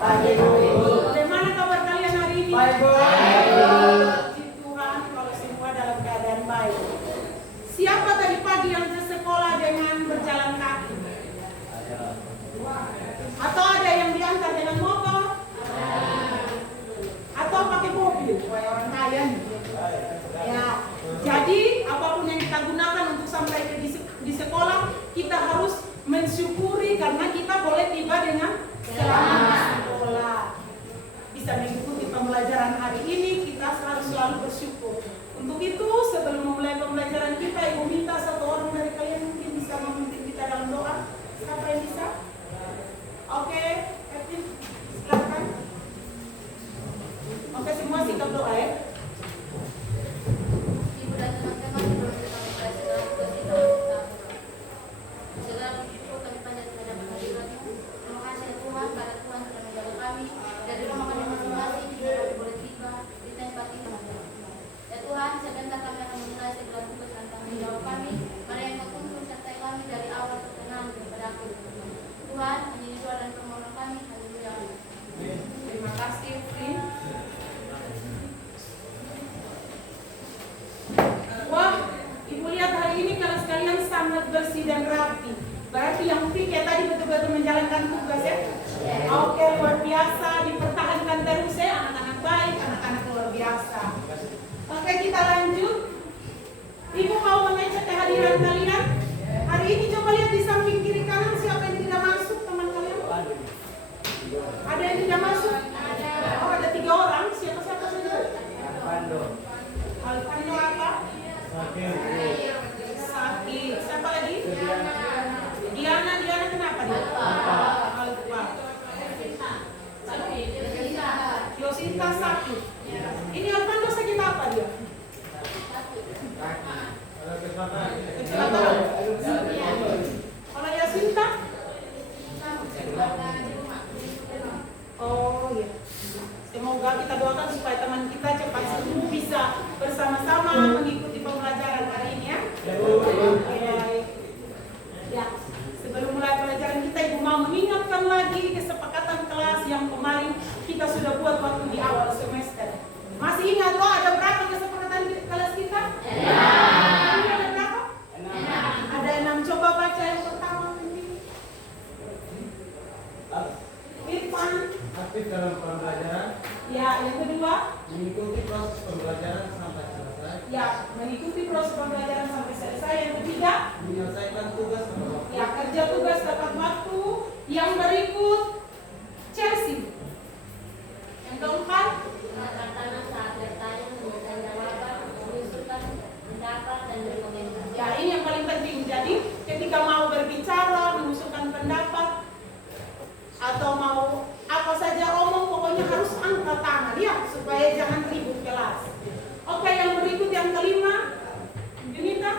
Baik, Bu. Bagaimana kabar kalian hari ini? Baik, Bu. Puji Tuhan kalau semua dalam keadaan baik. Siapa tadi pagi yang ke sekolah dengan berjalan kaki? Atau ada yang diantar dengan motor? Atau pakai mobil? Wah, orang kaya nih. Ya, jadi apapun yang kita gunakan untuk sampai di sekolah, kita harus mensyukuri karena kita boleh tiba dengan selamat di sekolah. Bisa mengikuti pembelajaran hari ini, kita harus selalu bersyukur. Untuk itu, sebelum memulai pembelajaran kita, Ibu minta satu orang dari kalian mungkin bisa memimpin kita dalam doa. Siapa yang bisa? Oke, Kevin, silakan. Oke, semua sikap doa ya. Ibu dan teman-teman, sebelum kita memulai segala tugas kita, segala bersyukur kami panjatkan hadapan hadirat-Mu. Terima kasih ya Tuhan, karena Tuhan telah menjaga kami dari rumah kami masing-masing hingga kami boleh tiba di tempat ini. Ya Tuhan, sebentar kami akan memulai segala tugas dan tanggung jawab kami. Mari yang Kau sertai kami dari awal pertengahan kepada akhir. Tuhan, menjadi doa dan permohonan kami. Haleluya. Terima kasih, Vin. Wah, Ibu lihat hari ini kalau sekalian sangat bersih dan rapi. Berarti yang pikir tadi betul-betul menjalankan tugas ya? Oke, luar biasa. Dipertahankan terus ya, anak-anak baik, anak-anak luar biasa. Oke, kita lanjut. Ibu mau mengecek kehadiran kalian. Hari ini coba lihat di samping kiri kanan siapa yang tidak masuk, teman kalian? Ada yang tidak masuk? Oh, ada 3 orang. Siapa-siapa saja? Alvando apa? Sakit. Siapa lagi? Diana kenapa dia? Alfa. Yosinta sakit. Ini Alvando sakit apa dia? Kecelakaan. Kalau Yosinta? Oh iya. Semoga kita doakan supaya teman kita cepat sembuh, bisa bersama-sama mengikuti pembelajaran hari ini ya. Oke, baik. Ya, sebelum mulai pelajaran kita, Ibu mau mengingatkan lagi kesepakatan kelas yang kemarin kita sudah buat waktu di awal semester. Masih ingat loh ada berapa kesepakatan kelas kita? Ada berapa? Ada 6. Coba baca yang pertama ini. Irfan. Aktif dalam pembelajaran. Ya, yang kedua. Mengikuti proses pembelajaran sampai selesai. Ya, mengikuti proses pembelajaran sampai selesai. Yang ketiga. Menyelesaikan tugas tepat waktu. Ya, kerja tugas tepat waktu. Yang berikut, Chelsea. Yang keempat. Katakanlah saat bertanya, memberikan jawaban, mengusulkan pendapat dan berkomentar. Ya, ini yang paling penting. Jadi, ketika mau berbicara, mengusulkan pendapat, atau mau apa saja omong, pokoknya harus angkat tangan ya, supaya jangan ribut kelas. Oke, yang berikut yang kelima, Junita.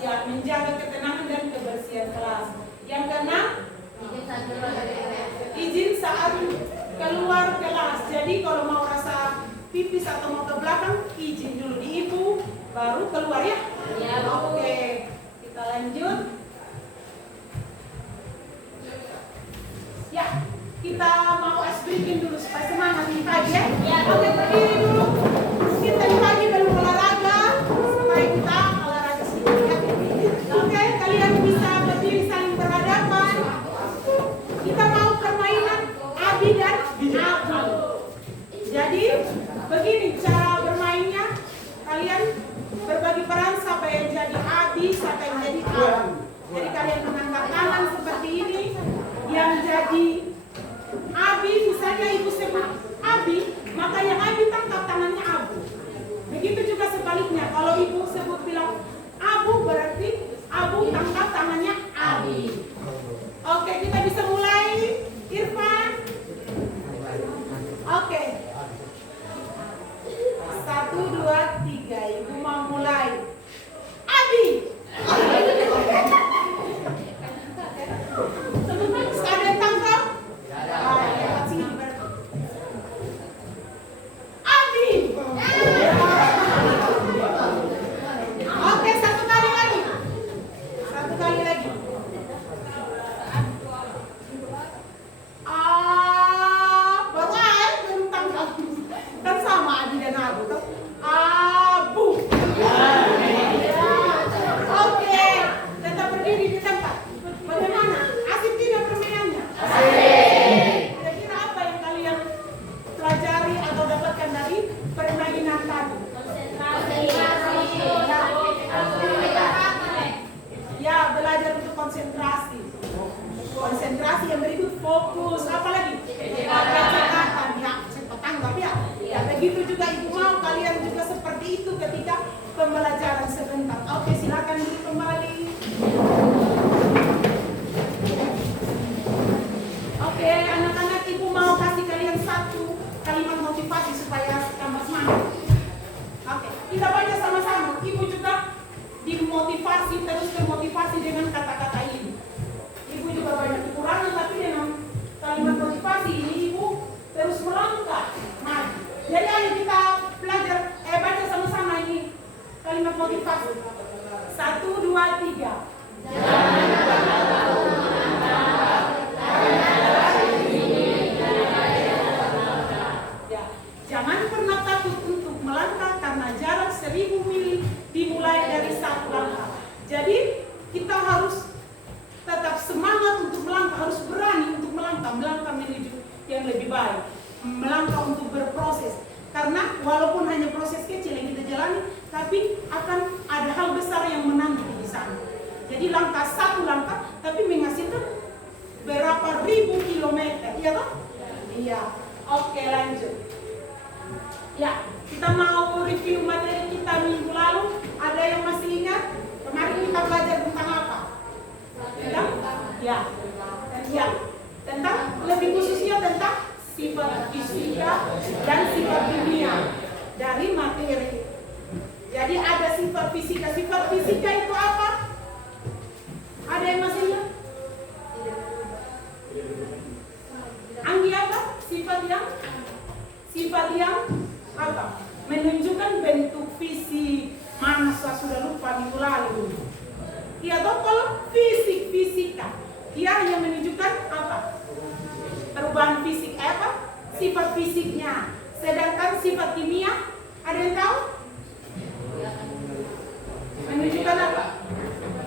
Ya, menjaga ketenangan dan kebersihan kelas. Yang keenam, izin saat keluar kelas. Jadi kalau mau rasa pipis atau mau ke belakang, izin dulu di ibu, baru keluar ya. Oke, kita lanjut. Ya, kita mau ice breaking dulu supaya semangat di pagi ya. Oke, berdiri dulu. Kita di pagi belum olahraga, supaya kita olahraga sedikit ya. Oke, kalian bisa berdiri saling berhadapan. Kita mau permainan Abi dan Abu. Jadi, begini cara bermainnya. Kalian berbagi peran, siapa yang jadi Abi, siapa yang jadi Abu. Jadi kalian mengangkat tangan seperti ini. Yang jadi Abi, misalnya ibu sebut Abi, maka yang Abi tangkap konsentrasi. Yang berikut fokus. Apalagi? Kecekatan. Ya, cepat tanggap ya. Ya, begitu juga ibu mau kalian juga seperti itu ketika pembelajaran sebentar. Oke, silakan dulu kembali. Oke, anak-anak, ibu mau kasih kalian satu kalimat motivasi supaya tambah semangat. Oke, kita baca sama-sama. Ibu juga dimotivasi, terus termotivasi dengan kata-kata ini. Ibu juga banyak kekurangan, tapi dengan kalimat motivasi ini ibu terus melangkah maju. Jadi ayo kita belajar, baca sama-sama ini kalimat motivasi. 1, 2, 3. Jangan pernah takut untuk melangkah karena jarak 1000 mil dimulai dari 1 langkah. Jadi kita harus tetap semangat untuk melangkah, harus berani untuk melangkah menuju yang lebih baik, melangkah untuk berproses. Karena walaupun hanya proses kecil yang kita jalani, tapi akan ada hal besar yang menanti di sana. Jadi langkah 1 langkah, tapi menghasilkan berapa ribu kilometer, iya toh? Iya. Oke, lanjut. Ya, kita mau review materi kita minggu lalu. Ada yang masih ingat? Kemarin kita belajar tentang apa? Tentang? Ya. Tentang lebih khususnya tentang sifat fisika dan sifat kimia dari materi. Jadi ada sifat fisika. Sifat fisika itu apa? Ada yang masih ingat? Anggi apa? Sifat yang apa? Menunjukkan bentuk fisik. Masa sudah lupa minggu lalu. Iya toh, kalau fisika. Dia yang menunjukkan apa? Perubahan fisik apa? Sifat fisiknya. Sedangkan sifat kimia, ada yang tahu? Menunjukkan apa?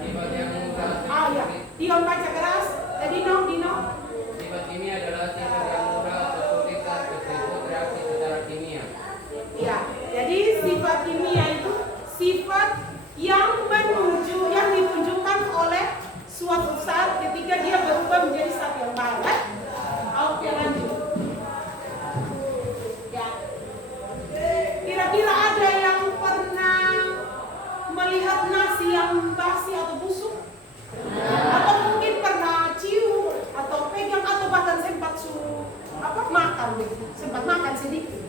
Sifat yang mudah. Oh ya, Dion baca keras. Dino. Sifat kimia adalah sifat yang mudah atau sulit saat terjadi reaksi secara kimia. Ya, jadi sifat kimia itu sifat yang ditunjukkan oleh suatu saat ketika dia berubah menjadi zat yang baru. Oke, lanjut. Ya. Kira-kira ada yang pernah melihat nasi yang basi atau busuk? Atau mungkin pernah cium atau pegang atau bahkan sempat makan sedikit.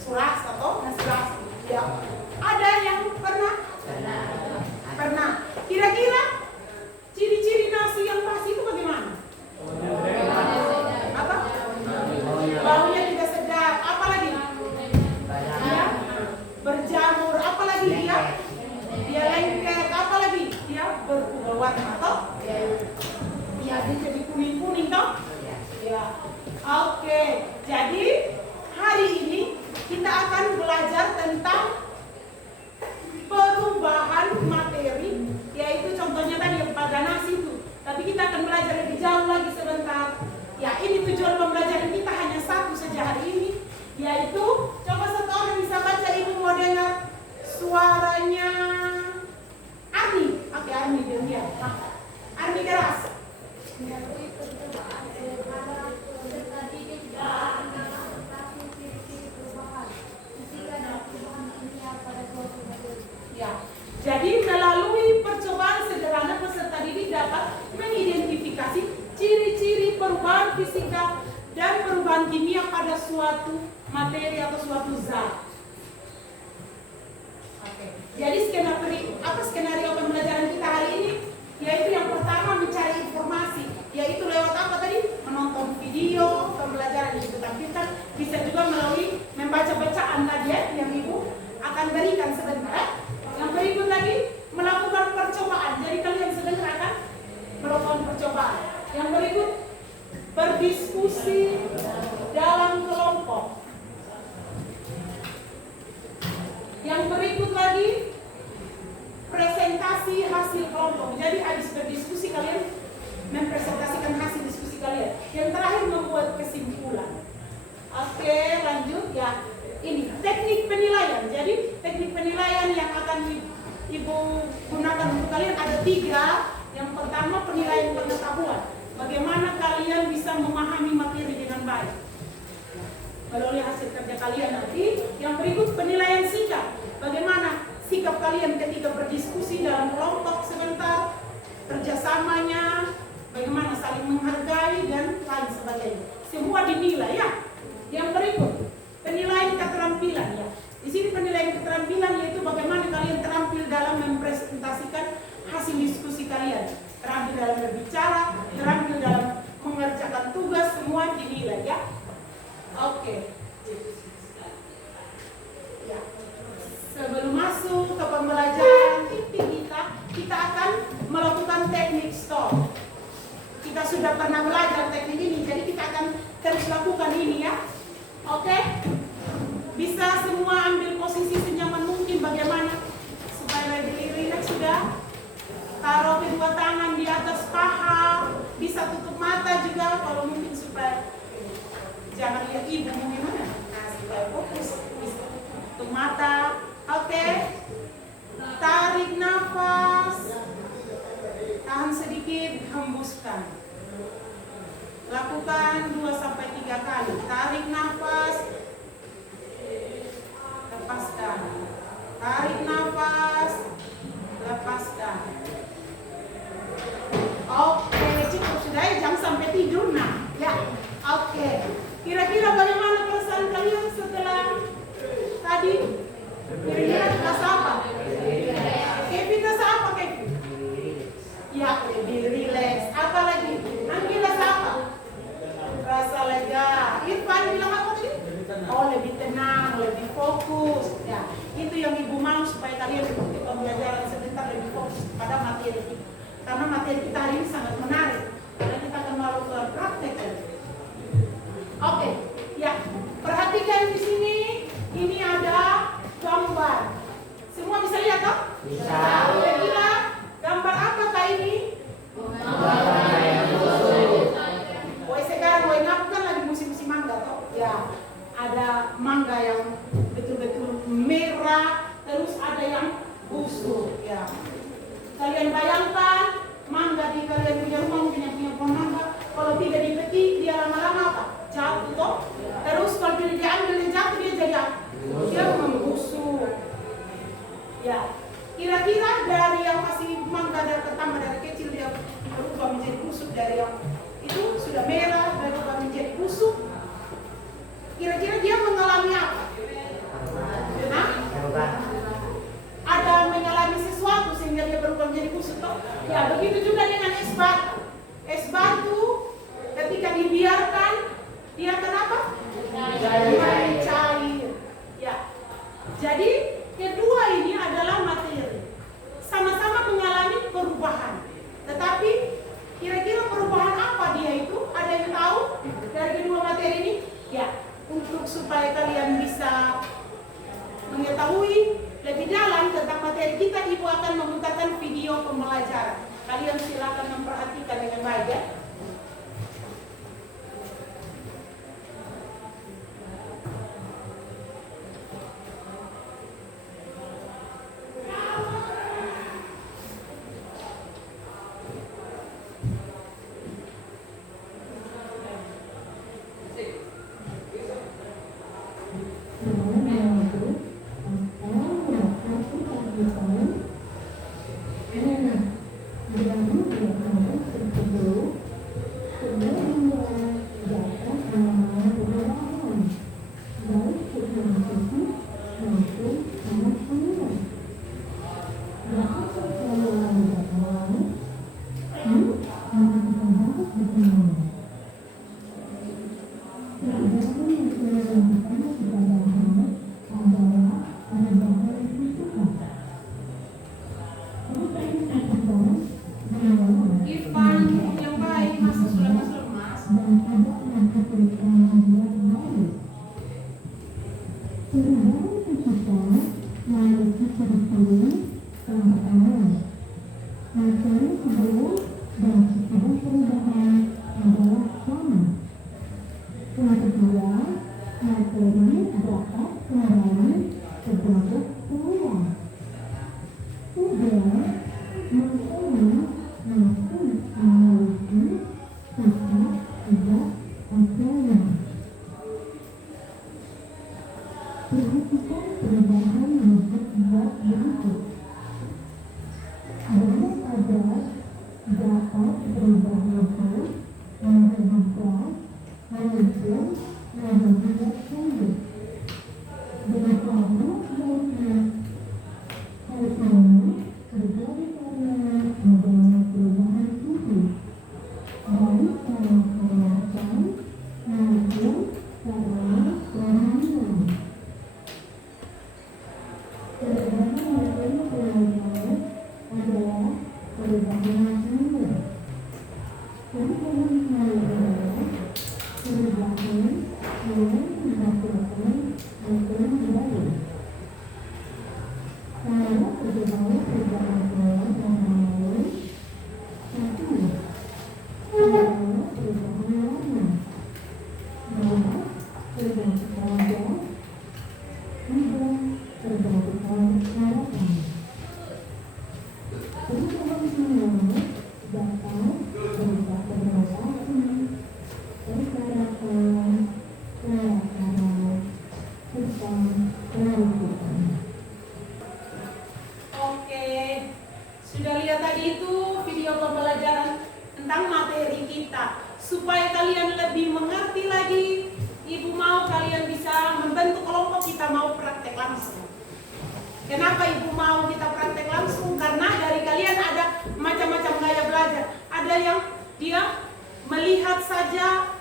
Suras atau nasi basi. Ya. Ada yang pernah? Pernah. Kira-kira ciri-ciri nasi yang basi itu bagaimana? Apa? Baunya tidak sedap. Apa lagi? Dia berjamur. Apa lagi dia? Dia lengket. Apa lagi? Dia berubah warna toh? Ya, dia jadi kuning-kuning toh? Ya. Oke. Jadi hari ini kita akan belajar tentang perubahan materi, yaitu contohnya tadi yang pada nasi itu. Tapi kita akan belajar lebih jauh lagi sebentar. Ya, ini tujuan pembelajaran kita hanya satu saja hari ini, yaitu coba satu orang bisa baca, ibu mau dengar suaranya Arni. Oke, Arni dia. Arni keras. Ya, jadi melalui percobaan sederhana peserta didik dapat mengidentifikasi ciri-ciri perubahan fisika dan perubahan kimia pada suatu materi atau suatu zat. Oke. Jadi skenario pembelajaran kita hari ini, yaitu yang pertama mencari informasi, yaitu lewat apa tadi? Menonton video pembelajaran yang ditampilkan, bisa juga melalui membaca bacaan tadi yang ibu akan berikan sebentar. Yang berikut lagi melakukan percobaan. Jadi kalian sedang akan melakukan percobaan. Yang berikut berdiskusi dalam kelompok. Yang berikut lagi presentasi hasil kelompok. Jadi habis berdiskusi kalian mempresentasikan hasil diskusi kalian. Yang terakhir membuat kesimpulan. Oke, lanjut ya. Ini teknik penilaian. Jadi teknik penilaian yang akan ibu gunakan untuk kalian ada 3. Yang pertama penilaian pengetahuan. Bagaimana bisa memahami materi dengan baik. Melalui hasil kerja kalian nanti, yang berikut penilaian sikap. Bagaimana sikap kalian ketika berdiskusi dalam kelompok sebentar, kerjasamanya, bagaimana saling menghargai dan lain sebagainya. Semua dinilai ya. Yang berikut penilaian keterampilan ya. Di sini penilaian keterampilan yaitu bagaimana kalian terampil dalam mempresentasikan hasil diskusi kalian, terampil dalam berbicara, terampil dalam mengerjakan tugas, semua dinilai ya. Oke. Ya. Sebelum masuk ke pembelajaran inti kita akan melakukan teknik stop. Kita sudah pernah belajar teknik ini, jadi kita akan terus lakukan ini ya. Oke? Bisa semua ambil posisi senyaman mungkin, bagaimana supaya lebih rileks sudah. Taruh kedua tangan di atas paha, bisa tutup mata juga kalau mungkin supaya jangan lihat ibu gimana. Nah, supaya fokus, bisa tutup mata. Oke? Tarik nafas, tahan sedikit, hembuskan. Lakukan 2-3 kali. Tarik nafas, lepaskan. Tarik nafas, lepaskan. Oke, cukup sudah ya, jangan sampai tidur nah. Ya, oke. Kira-kira bagaimana perasaan kalian setelah tadi? Kira-kira rasa apa? Kevin rasa apa Kevin? Ya, lebih rileks. Apa lagi? Anggi rasa apa? Rasa lega. Irfan bilang apa tadi? Oh, lebih tenang, lebih fokus. Ya, itu yang ibu mau supaya kalian mengikuti pembelajaran sebentar lebih fokus pada materi kita. Karena materi kita hari ini sangat menarik. Karena kita akan melakukan praktek. Oke, ya. Perhatikan di sini. Ini ada gambar. Semua bisa lihat toh? Bisa. Kira-kira gambar apakah ini? Woi sekarang woi ngap kan lagi musim-musim mangga toh? Ya. Ada mangga yang betul-betul merah, terus ada yang busuk. Ya. Kalian bayangkan mangga di kalian punya rumah punya pohon mangga, kalau tidak dipetik dia lama-lama apa? Jatuh toh? Terus kalau tidak diambil dia jatuh dia jadi apa? Dia membusuk. Ya, kira-kira dari yang masih mangga dari pertama dari kecil dia berubah menjadi busuk, dari yang itu sudah merah berubah menjadi busuk. Kira-kira dia mengalami apa? Hah? Ada mengalami sesuatu sehingga dia berubah menjadi busuk toh? Ya, begitu juga dengan es batu. Es batu ketika dibiarkan dia kenapa? Cair. Ya. Jadi kedua ini adalah materi. Sama-sama mengalami perubahan. Tetapi kira-kira perubahan apa dia itu? Ada yang tahu dari kedua materi ini? Ya, untuk supaya kalian bisa mengetahui lebih dalam tentang materi kita, Ibu akan memutarkan video pembelajaran. Kalian silakan memperhatikan dengan baik ya. Oke, sudah lihat tadi itu video pembelajaran tentang materi kita. Supaya kalian lebih mengerti lagi, Ibu mau kalian bisa membentuk kelompok, kita mau praktek langsung. Kenapa Ibu mau kita praktek langsung? Karena dari kalian ada macam-macam gaya belajar. Ada yang dia melihat saja,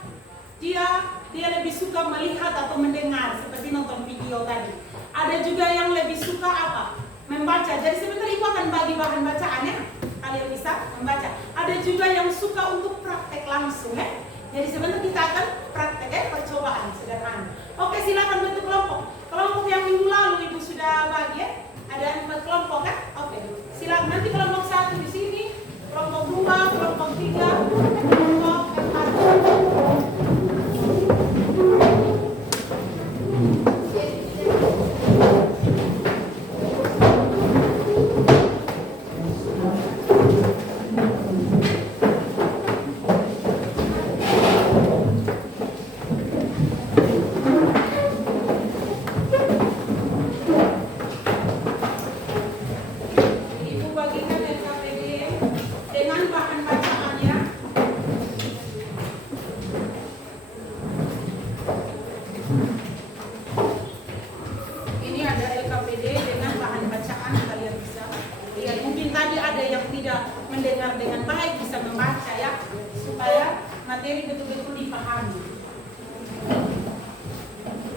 dia lebih suka melihat atau mendengar, seperti nonton video tadi. Ada juga yang lebih suka apa? Membaca. Jadi sebentar Ibu akan bagi bahan bacaan ya. Kalian bisa membaca. Ada juga yang suka untuk praktek langsung ya. Jadi sebentar kita akan praktek percobaan sederhana. Oke, silakan bentuk kelompok. Kelompok yang minggu lalu Ibu sudah bagi ya. Ada 4 kelompok kan? Oke. Silakan nanti kelompok 1 di sini, kelompok 2, kelompok 3, kelompok 4. Mendengar dengan baik, bisa membaca ya, supaya materi betul-betul dipahami.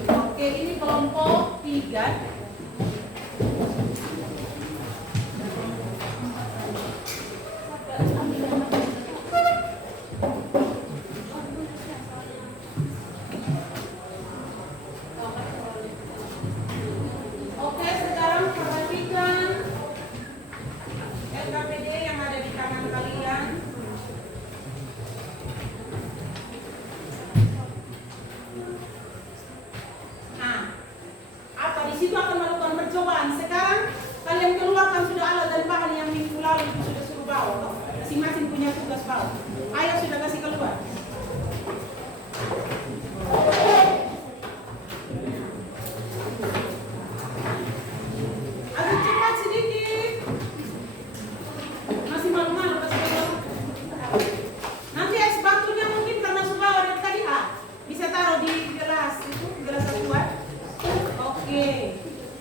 Oke, ini kelompok 3. Oke, sekarang perhatikan LKPD yang ada di tangan kalian. Nah, apa di situ akan melakukan percobaan. Sekarang kalian keluarkan sudah alat dan bahan yang minggu lalu itu sudah suruh bawa. Masing-masing punya tugas bawa. Ayo sudah kasih keluar. Agak cepat sedikit. Masih malu-malu kasih keluar. Nanti es batunya mungkin karena sudah ada tadi bisa taruh di gelas itu, gelas akuat. Oke.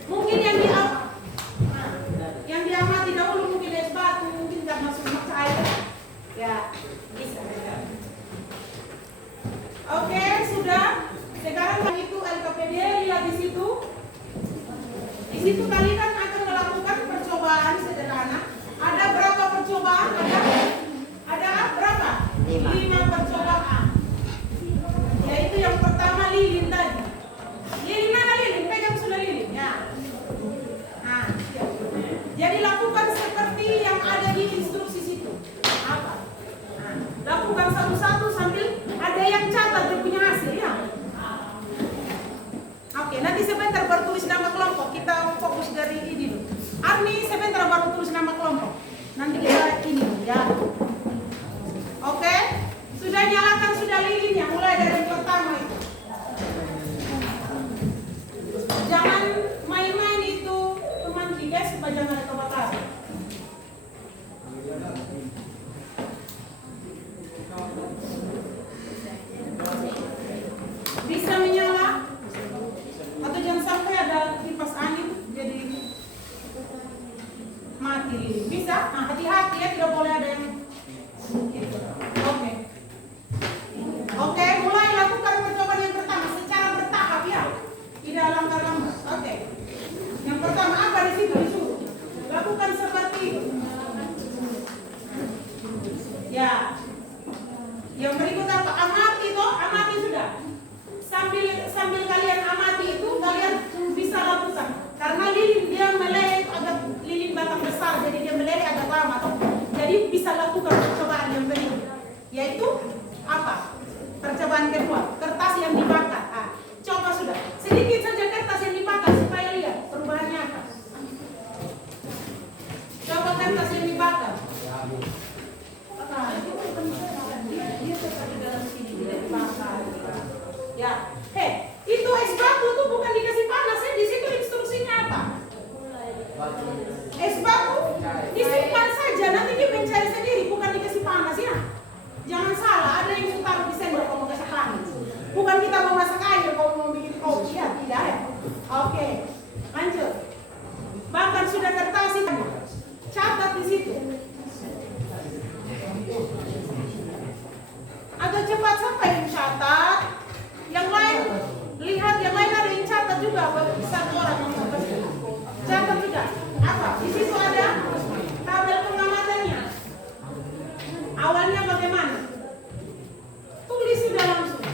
Mungkin yang diamati dahulu mungkin es batu, mungkin tidak masuk air. Ya, bisa. Oke, sudah. Sekarang itu LKPD lihat di situ. Di situ kalian akan melakukan percobaan sederhana. Ada berapa percobaan? Ada berapa? 5 percobaan. Yaitu yang pertama lilin tadi. Lilin mana lilin? Pegang sudah lilin ya. Nah, jadi lakukan seperti yang ada di instruksi situ. Apa? Nah, lakukan satu-satu sambil ada yang catat dia punya hasil ya. Oke, nanti sebentar baru tulis nama kelompok. Kita fokus dari ini dulu. Arni sebentar baru tulis nama kelompok. Nanti kita ini ya. Oke, sudah nyala amati itu, amati sudah. Sambil kalian amati itu, kalian bisa lakukan. Karena lilin dia meleleh agak lilin batang besar, jadi dia meleleh agak lama toh. Jadi bisa lakukan percobaan yang berikut, yaitu apa? Percobaan kedua, kertas yang dibakar. Coba sudah, sedikit saja kertas yang dibakar supaya lihat perubahannya apa. Coba kertas yang dibakar. Dia tetap di dalam sini, tidak dibakar. Ya, itu es batu tuh bukan dikasih panas ya, di situ instruksinya apa? Es batu disimpan saja, nanti dia mencari sendiri, bukan dikasih panas ya. Jangan salah, ada yang taruh di sendok kalau mau kasih panas. Bukan kita mau masak air kalau mau bikin kopi ya, tidak ya. Oke, lanjut. Bahkan sudah kertas itu, catat di situ. Agak cepat sampai yang catat. Yang lain, lihat yang lain ada yang catat juga, satu orang yang catat. Catat juga. Apa? Di situ ada tabel pengamatannya. Awalnya bagaimana? Tulis sudah langsung.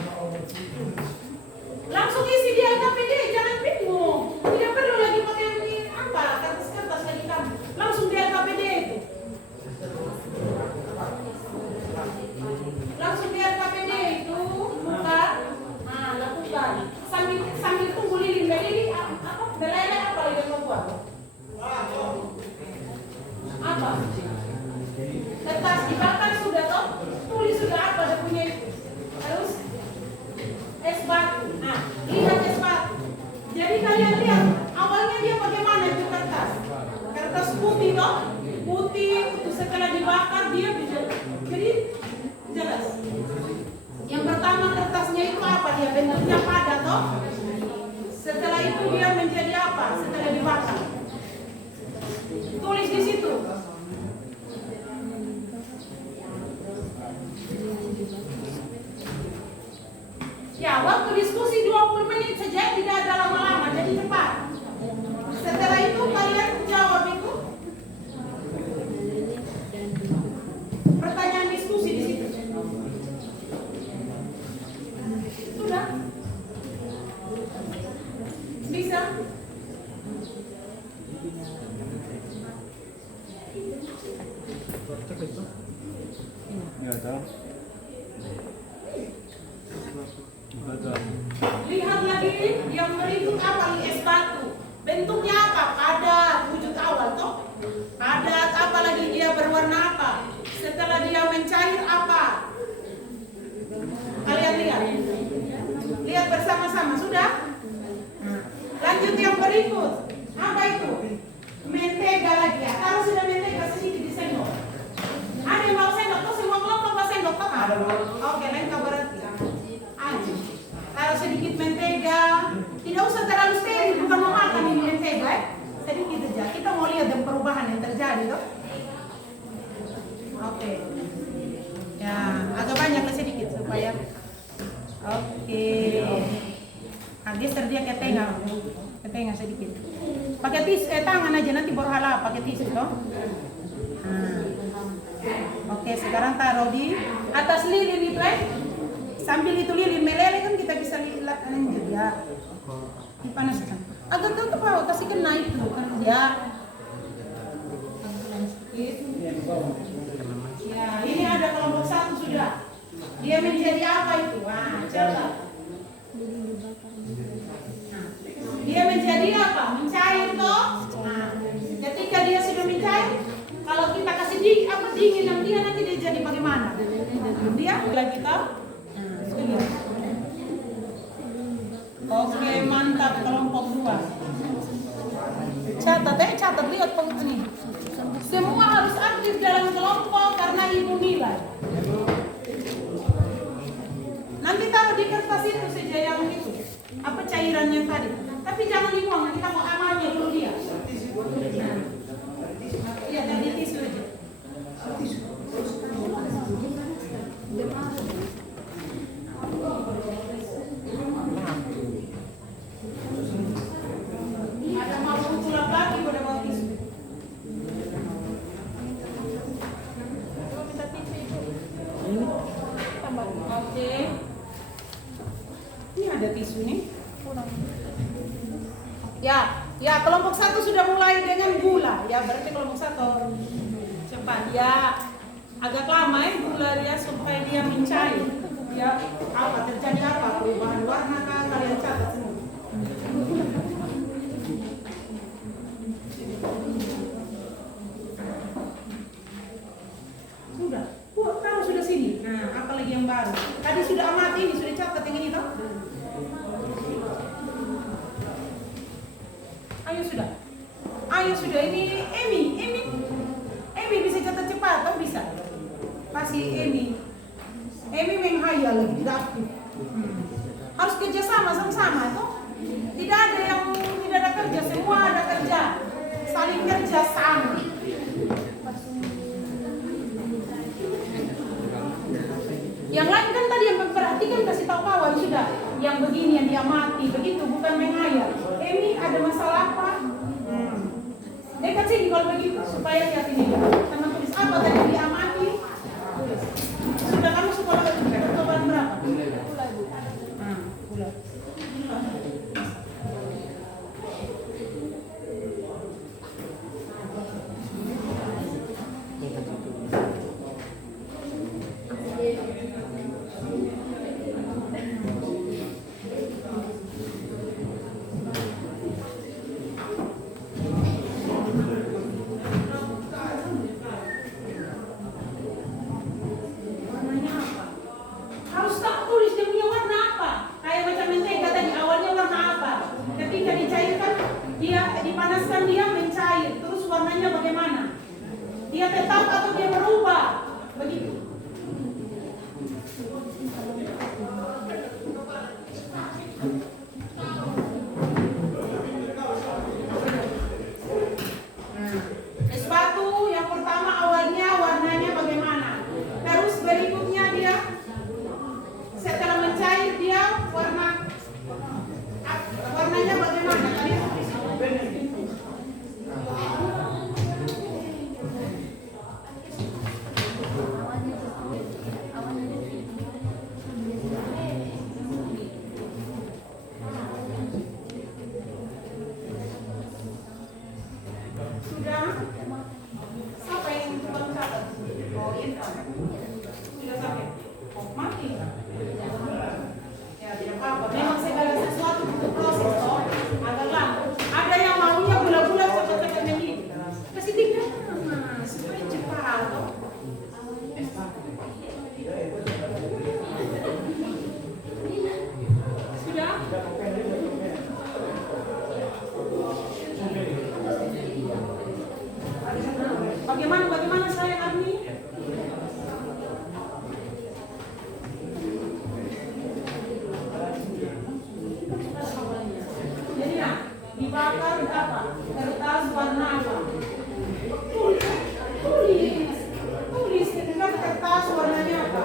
Langsung isi di LKPD, jangan bingung. Tidak perlu lagi pakai apa, kertas-kertas lagi kamu. Langsung di LKPD itu. Langsung di LKPD itu buka, lakukan. Sambil tunggu lilin meleleh apa? Meleleh apa lagi yang mau buat? Apa? Kertas dibakar sudah toh? Tulis sudah apa dia punya itu? Terus es batu. Lihat es batu. Jadi kalian lihat awalnya dia bagaimana itu kertas? Kertas putih toh? Putih itu setelah dibakar dia bisa jadi jelas. Yang pertama kertasnya itu apa? Dia bentuknya padat toh? Setelah itu dia menjadi apa? Setelah dibakar. Tulis di situ. Ya, waktu diskusi 20 menit saja, tidak ada lama-lama, jadi cepat. Setelah itu kalian jawab itu. Pertanyaan diskusi di situ. Sudah? Bisa? Lihat lagi yang berikut apa nih, es batu. Bentuknya apa? Padat, wujud awal toh. Padat, apa lagi dia berwarna apa? Setelah dia mencair apa? Kalian lihat. Lihat bersama-sama, sudah? Lanjut yang berikut. Apa itu? Mentega lagi ya. Kalau sudah mentega sedikit di sendok. Ada yang mau sendok tuh, semua kelompok mau sendok toh? Oke, lengkap berarti. Kalau sedikit mentega, tidak usah terlalu steril, bukan mau makan ini mentega sedikit saja. Kita mau lihat dan perubahan yang terjadi toh. Oke. Ya, agak banyak lah sedikit supaya. Oke. Geser dia ke tengah sedikit. Pakai tangan aja, nanti baru halap pakai tisu toh. Oke, sekarang taruh di atas lilin itu Sambil itu lilin meleleh kan kita bisa lanjut ya. Dipanaskan. Agak tutup bawah, kasih kena itu kan ya. Ya, ini ada kelompok satu sudah. Dia menjadi apa itu? Wah, catat. Dia menjadi apa? Mencair toh. Ketika dia sudah mencair, kalau kita kasih dingin nanti dia jadi bagaimana? Dia lagi toh. Oke, mantap kelompok 2. Catat lihat ini. Semua harus aktif dalam kelompok karena ibu nilai. Nanti taruh di kertas itu saja yang itu. Apa cairannya tadi? Tapi jangan dibuang, nanti kamu amalnya dulu dia. Iya, tadi tisu aja. Ada mau tulak lagi pada mau tisu. Oke. Ada tisu nih. Ya kelompok 1 sudah mulai dengan gula. Ya berarti kelompok 1 cepat. Ya agak lama ya gula dia supaya dia mencair. Ya apa terjadi apa perubahan warna kah? Kalian catat semua. Sudah. Kamu sudah sini. Nah, apalagi yang baru. Tadi sudah amati ini, sudah catat yang ini toh? Ayo sudah ini Emi bisa catat cepat toh bisa. Pasti Emi menghayal lagi tidak aktif. Harus kerja sama toh. Tidak ada yang tidak ada kerja, semua ada kerja. Saling kerja sama. Yang lain kan tadi yang memperhatikan kasih tahu kawan sudah. Yang begini yang dia mati begitu bukan menghayal. Emi ada masalah apa? Dekat sini kalau begitu supaya lihat ini. Sama tulis apa tadi dia amati? Tulis. Sudah kamu sekolah percobaan berapa? Bulan. Bagaimana saya Arni? Jadi nah, dibakar apa? Kertas warna apa? Tulis dengan kertas warnanya apa?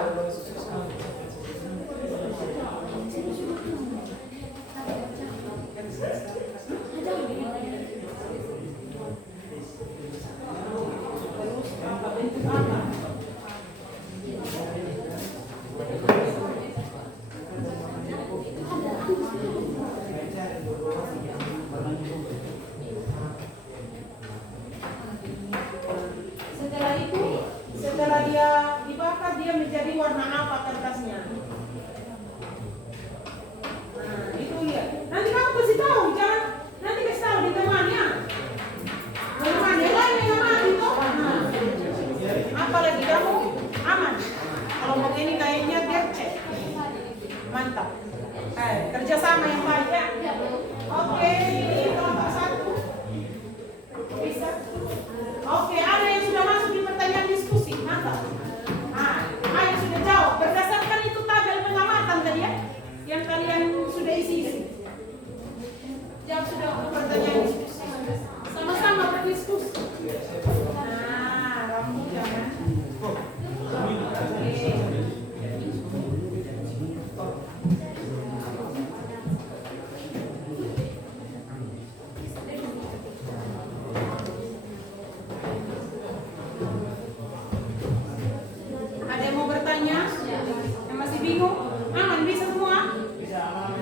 Setelah dia dibakar, dia menjadi warna apa kertasnya? Nah, itu ya. Nanti kamu kasih tahu, jangan nanti kasih tahu di temannya. Teman yang lain yang mati toh. Nah, apalagi kamu aman. Kalau mau ini kayaknya dia cek. Mantap. Kerjasama yang baik ya. Oke, kelompok 1 bisa. Oke, ada yang sudah masuk di pertanyaan diskusi, mantap. Ayo sudah jawab berdasarkan itu tabel pengamatan tadi ya, yang kalian sudah isi. Jawab sudah pertanyaan diskusi. Sama-sama berdiskusi. Nah, rambut jangan. Oke. Ada yang mau bertanya? Yang masih bingung? Aman bisa semua? Bisa aman.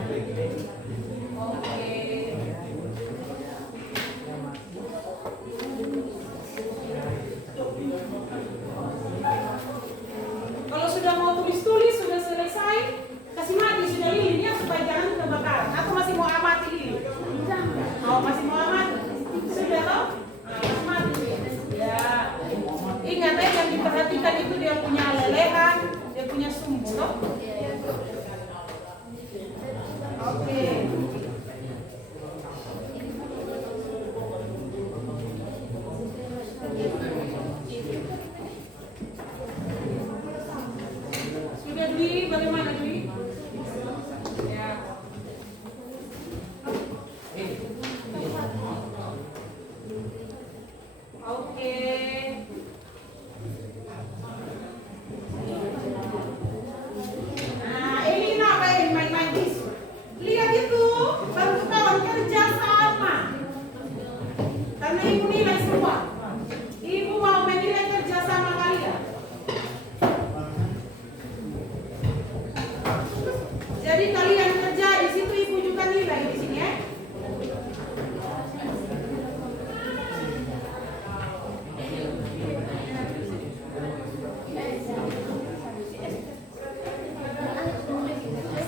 Jadi kalian kerja di situ, ibu juga nilai di sini ya.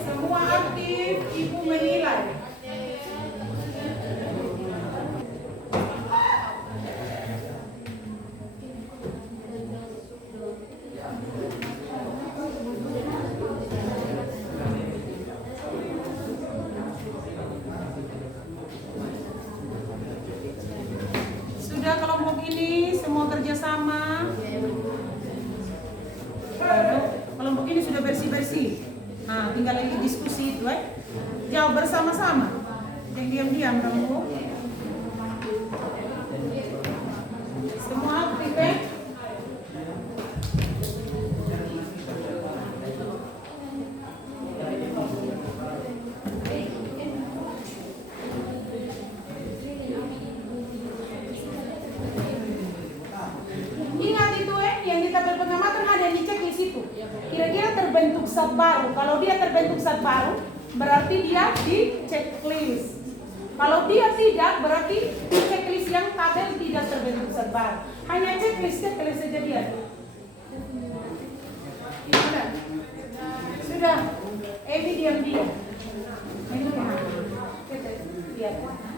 Semua aktif, ibu menilai. Sudah kelompok ini semua kerjasama. Kelompok ini sudah bersih-bersih. Nah, tinggal lagi diskusi itu jawab bersama-sama. Jangan diam-diam kamu. Semua aktif Ingat itu yang di tabel pengamatan ada di checklist itu. Kira-kira terbentuk zat baru. Kalau dia terbentuk zat baru, berarti dia di checklist. Kalau dia tidak, berarti di checklist yang tabel tidak terbentuk zat baru. Hanya checklist saja dia. Sudah. Evi diam-diam. Ini kita lihat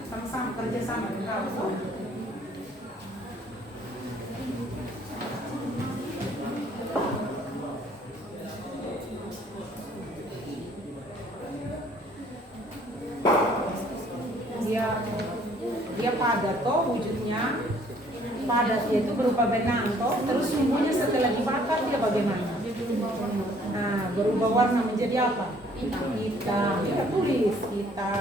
sama-sama kerjasama dengan kamu. Dia padat toh wujudnya, padat itu berupa benang toh, terus sumbunya setelah dibakar dia bagaimana? Nah, berubah warna menjadi apa? Hitam. Kita tulis, kita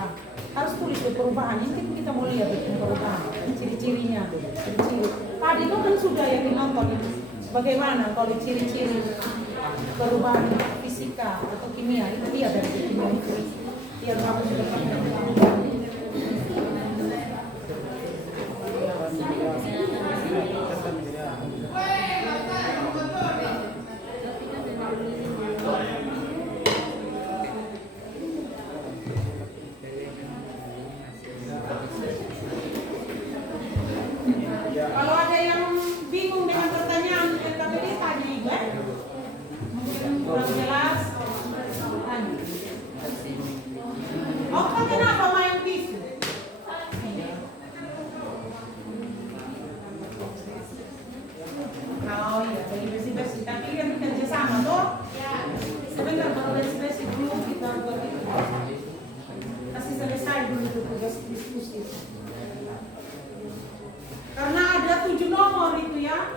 harus tulis perubahan. Ini kita mau lihat perubahan, ciri-cirinya, ciri-ciri. Tadi itu kan sudah yang dinonton itu. Bagaimana kalau ciri-ciri perubahan fisika atau kimia itu dia dari kimia itu. Biar kamu sudah paham. Kalau ada yang bingung dengan pertanyaan LKPD tanya ibu ya. Mungkin kurang jelas. Tanya. Oh, kenapa main tisu? Oh iya, bagi bersih-bersih. Tapi kan kerja sama toh? Sebentar kalau bersih-bersih dulu kita buat itu. Kasih selesai dulu tugas diskusi. Karena ada 7 nomor itu ya.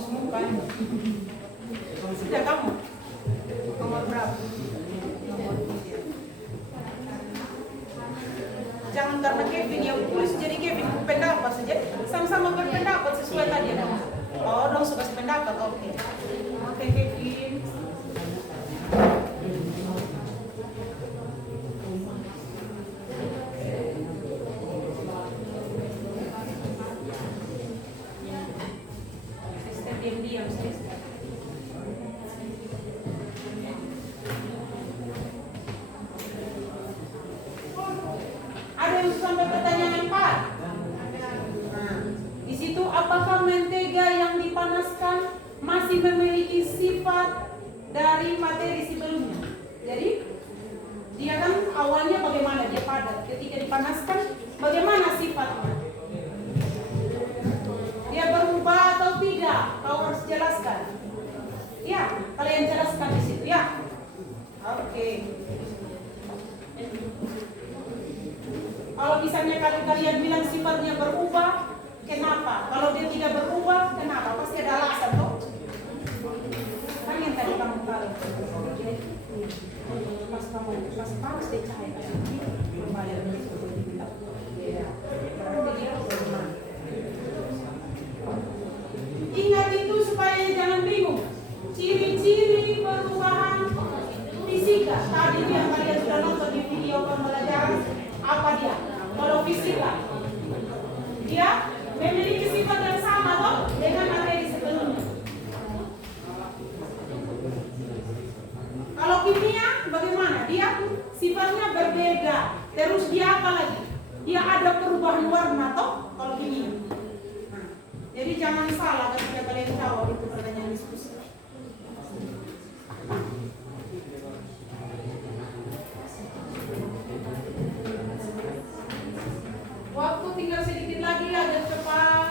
hapus muka ini. Sudah kamu? Nomor berapa? Nomor 3. Jangan karena Kevin yang tulis jadi Kevin pendapat saja. Sama-sama berpendapat sesuai tadi ya. Oh, dong suka sependapat. Oke. Oke, Kevin. Sister diam-diam, sister. Ada yang sampai pertanyaan yang 4. Nah, di situ apakah mentega yang dipanaskan masih memiliki sifat dari materi sebelumnya? Jadi dia kan awalnya bagaimana dia padat, ketika dipanaskan bagaimana sifatnya? Dia berubah atau tidak? Kau harus jelaskan. Ya, kalian jelaskan di situ ya. Oke. Kalau misalnya kalian bilang sifatnya berubah, kenapa? Kalau dia tidak berubah, kenapa? Pasti ada alasan toh. Kan yang tadi kamu tahu. Pas panas deh cahaya. Kembali ingat itu supaya jangan bingung. Ciri-ciri perubahan fisika. Tadi yang kalian sudah nonton di video pembelajaran, apa dia? Kalau fisika, dia memiliki sifat yang sama toh dengan materi sebelumnya. Kalau kimia bagaimana? Dia sifatnya berbeda. Terus dia apa lagi? Dia ada perubahan warna toh kalau kimia. Nah, jadi jangan salah ketika kalian jawab itu pertanyaan diskusi. Waktu tinggal sedikit lagi, agak cepat.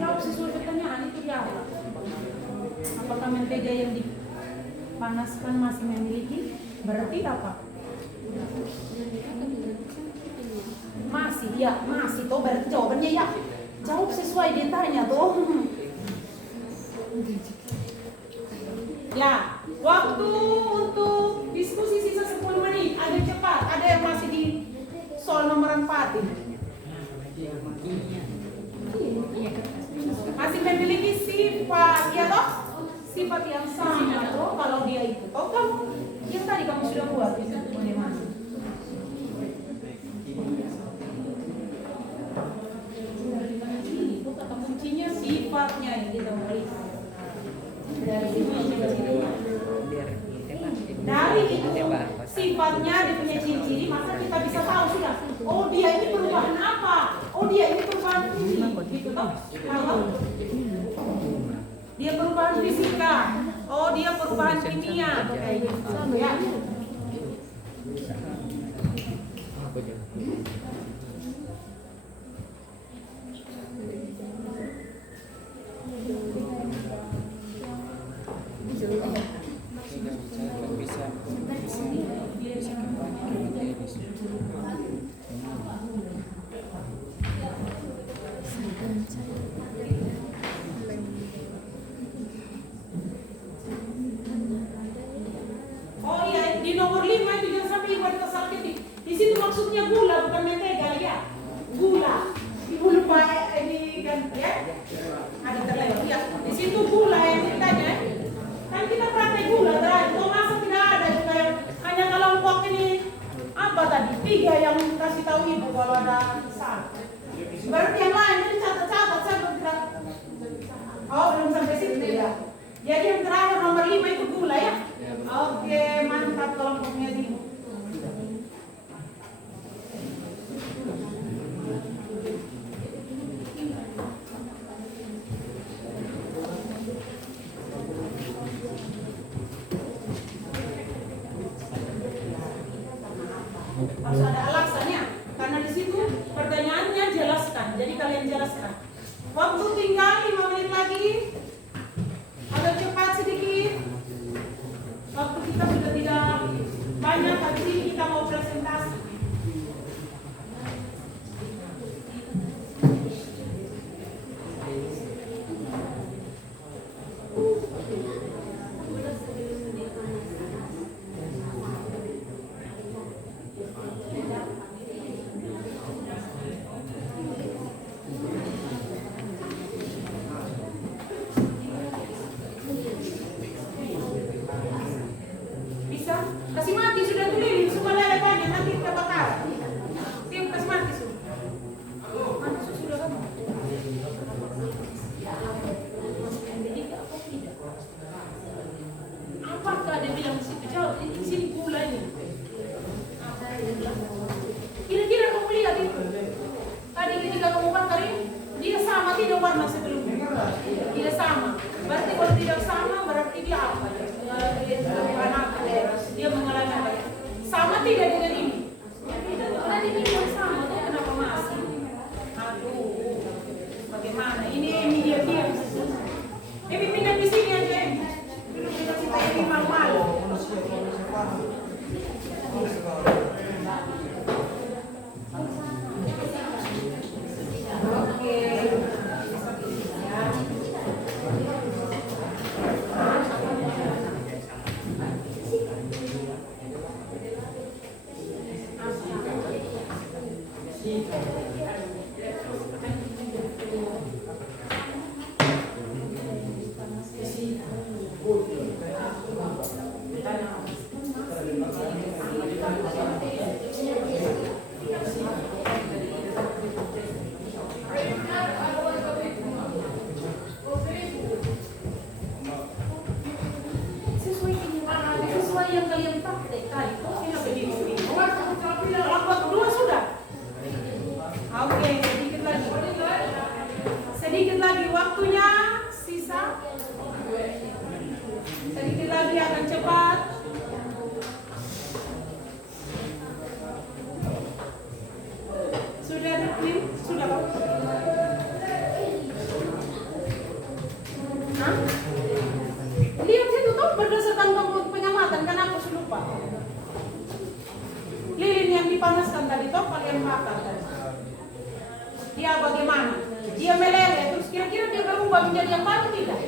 Jawab sesuai pertanyaan itu dia apa? Apakah mentega yang dipanaskan masih memiliki? Berarti apa? Masih, ya masih toh berarti jawabannya ya. Jawab sesuai dia tanya toh. Ya, waktu untuk diskusi sisa 10 menit. Ada cepat, ada yang masih di soal nomor 4 ini. Masih memiliki sifat, ya toh? Sifat yang sama toh kalau dia itu toh kamu yang tadi kamu sudah buat itu bagaimana? Kata kuncinya sifatnya yang kita beri. Dari itu sifatnya dia punya ciri-ciri, maka kita bisa tahu sudah. Oh dia ini perubahan apa? Oh dia ini perubahan ini, gitu toh? Kalau dia perubahan fisika, oh dia perubahan kimia, kayak gitu ya. Oh iya, di nomor 5 itu jangan sampai ibarat kesakit. Di situ maksudnya gula, bukan mentega ya. Gula. Ibu lupa ini kan ya. Ada terlewat ya. Di situ gula yang ditanya. Kan kita praktek gula terakhir. Oh masa tidak ada juga yang hanya kelompok ini apa tadi? 3 yang kasih tahu ibu kalau ada salah. Berarti yang lain ini catat-catat saya belum kira. Oh belum sampai situ ya. Jadi yang terakhir nomor 5 itu gula ya. Oke, mantap kelompoknya di. Harus ada alasannya, karena di situ yang kalian praktek tadi, kok kenapa ini? Kelompok 2 sudah? Oke, sedikit lagi. Sedikit lagi waktunya sisa. Sedikit lagi akan cepat. Sudah clean? Sudah Pak? Hah? Lihat situ tuh berdasarkan pengamatan kan aku sudah lupa. Lilin yang dipanaskan tadi toh kalian makan tadi. Dia bagaimana? Dia meleleh terus kira-kira dia berubah menjadi yang baru tidak?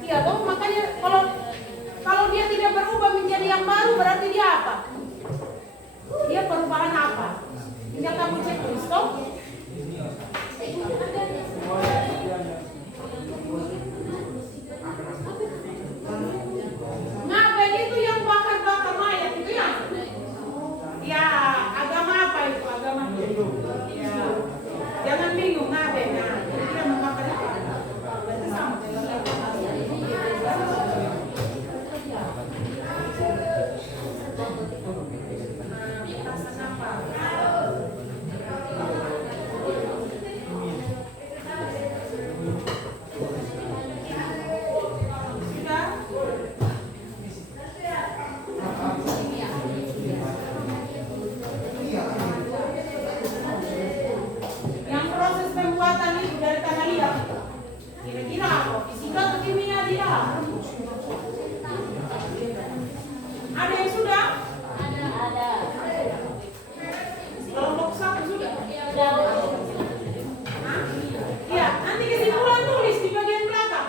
Iya toh makanya kalau dia tidak berubah menjadi yang baru berarti dia apa? Dia perubahan apa? Tinggal kamu cek terus toh. Ngaben itu yang bakar-bakar mayat itu ya? Ya, agama apa itu? Agama Hindu. Ya. Jangan bingung ngaben. Nah, kira-kira memakan apa? Berarti sama dengan petasan apa? Yang proses pembuatan itu dari tanah liat. Kira-kira apa? Fisika atau kimia tidak? Ada yang sudah? Ada. Kelompok 1 sudah? Sudah. Hah? Iya, nanti kesimpulan tulis di bagian belakang.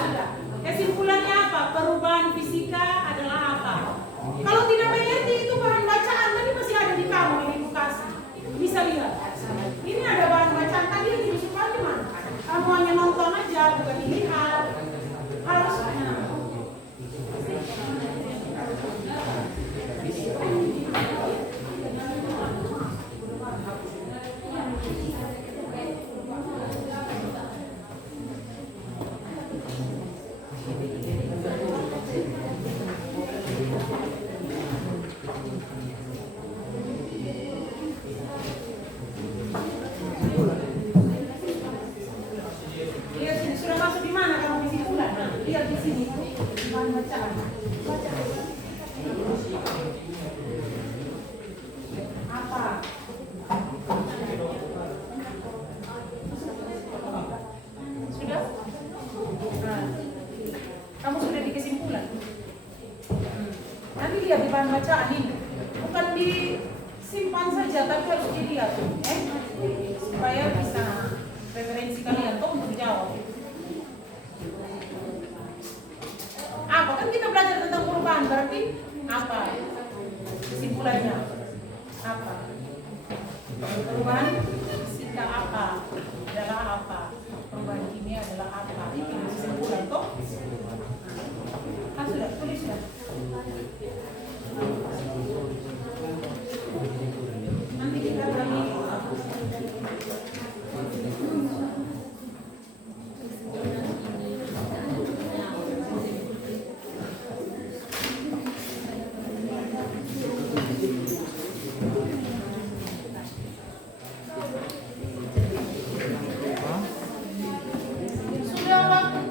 Sudah. Kesimpulannya apa? Perubahan fisika adalah apa? Kalau tidak mengerti itu bahan bacaan tadi masih ada di kamu ini kasih. Bisa lihat. Ini ada bahan bacaan tadi yang dimasukkan di mana? Kamu hanya nonton aja, bukan dilihat. Harusnya. Lihat sini sudah masuk di mana kamu kesimpulan? Lihat di sini. Bahan bacaan. Baca. Apa? Sudah? Nah, kamu sudah di kesimpulan. Nanti lihat di bahan bacaan ini. Bukan disimpan saja, tapi harus dilihat. Supaya bisa referensi kalian tuh untuk jawab. Apa? Kan kita belajar tentang perubahan, berarti apa? Kesimpulannya apa? Perubahan fisika apa? Adalah apa? Perubahan kimia adalah apa? Itu kesimpulan toh? Sudah, tulis sudah. Nanti kita lagi. Sudah waktu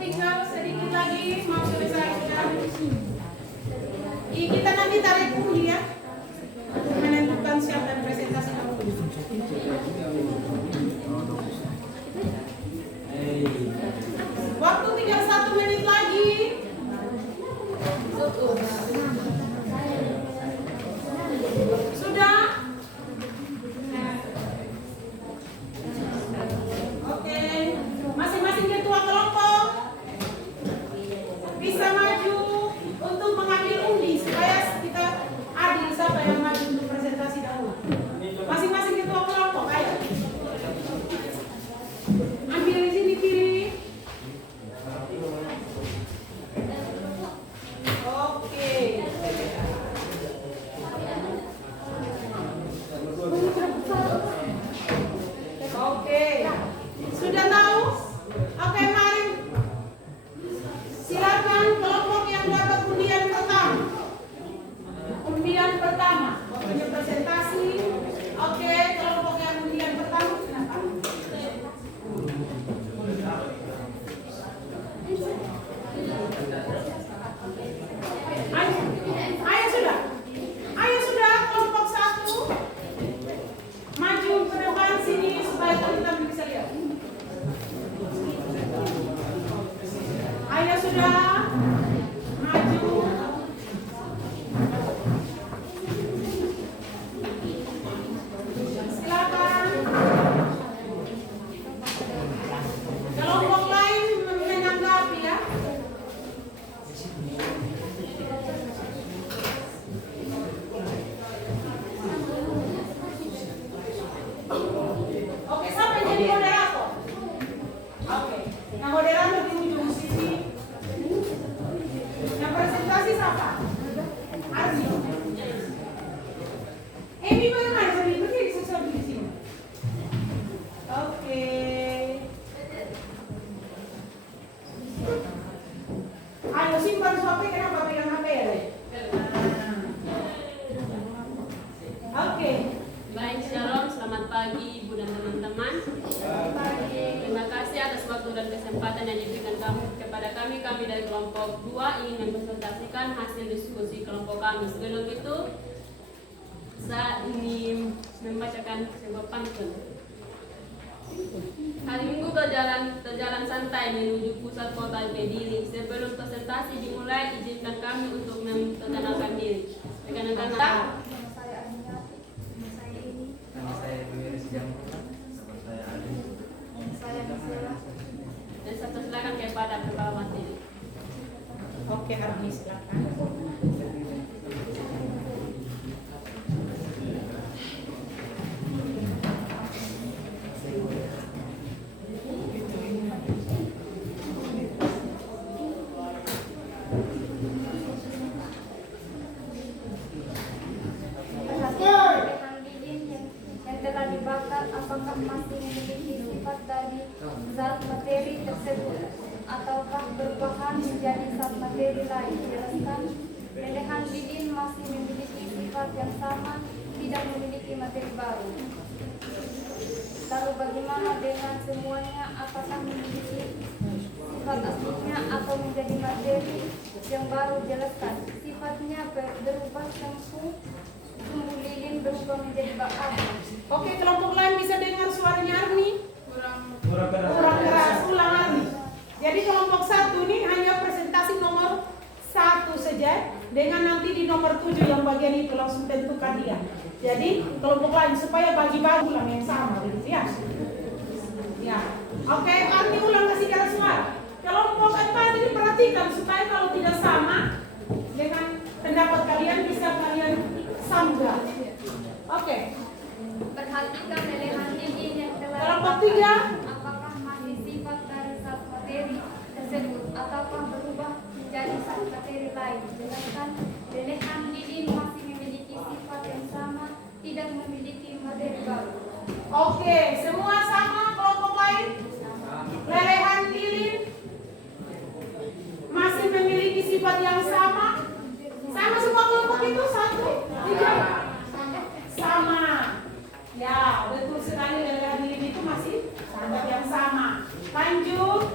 maju. Silakan. Kelompok lain menanggapi ya. Oke, siapa yang jadi moderator? Oke, nah moderator di ujung sini. Yang presentasi siapa? Ardi. Emi bagaimana? Jadi berdiri sesuatu di sini. Oke. Ayo simpan suapnya, kenapa pegang HP ya? Oke. Baik, shalom, selamat pagi Ibu dan teman-teman. Terima kasih atas waktu dan kesempatan yang diberikan kepada kami. Kami dari kelompok 2 ingin mempresentasikan hasil diskusi kelompok kami. Sebelum itu, saya ingin membacakan sebuah pantun. Hari Minggu berjalan santai menuju pusat kota Kediri. Sebelum presentasi dimulai, izinkan kami untuk memperkenalkan diri. Rekan-rekan, Nama saya Dwi Rizkyang. Nama saya Adi. dan saya persilakan kepada kepala materi. Oke, Ardi silakan. yang telah dibakar apakah masih memiliki sifat dari zat materi tersebut ataukah berbahan menjadi zat materi lain. Jelaskan. Lelehan lilin masih memiliki sifat yang sama, tidak memiliki materi baru. Lalu bagaimana dengan semuanya? Apakah memiliki sifat aslinya atau menjadi materi yang baru? Jelaskan. Sifatnya berubah sumbu lilin berubah menjadi bakar. Oke, kelompok lain bisa dengar suaranya Arni? Kurang keras, ulang Arni. Jadi kelompok 1 ini hanya presentasi nomor 1 saja, dengan nanti di nomor 7 yang bagian itu langsung tentukan dia. Jadi kelompok lain supaya bagi-bagi ulang yang sama begitu ya. Ya. Oke, Arni ulang kasih keras suara. Kelompok 4 ini perhatikan supaya kalau tidak sama dengan pendapat kalian bisa kalian sanggah. Oke. Perhatikan lelehan lilin yang telah Kelompok dibakar. 3. Apakah masih sifat dari zat materi tersebut ataukah berubah menjadi zat materi lain? Jelaskan. Lelehan lilin masih memiliki sifat yang sama, tidak memiliki materi baru. Oke, semua sama kelompok lain? Lelehan lilin masih memiliki sifat yang sama? Sama semua kelompok itu? 1, 3? Sama. Ya, betul sekali, lelehan lilin itu masih sifat yang sama. Lanjut.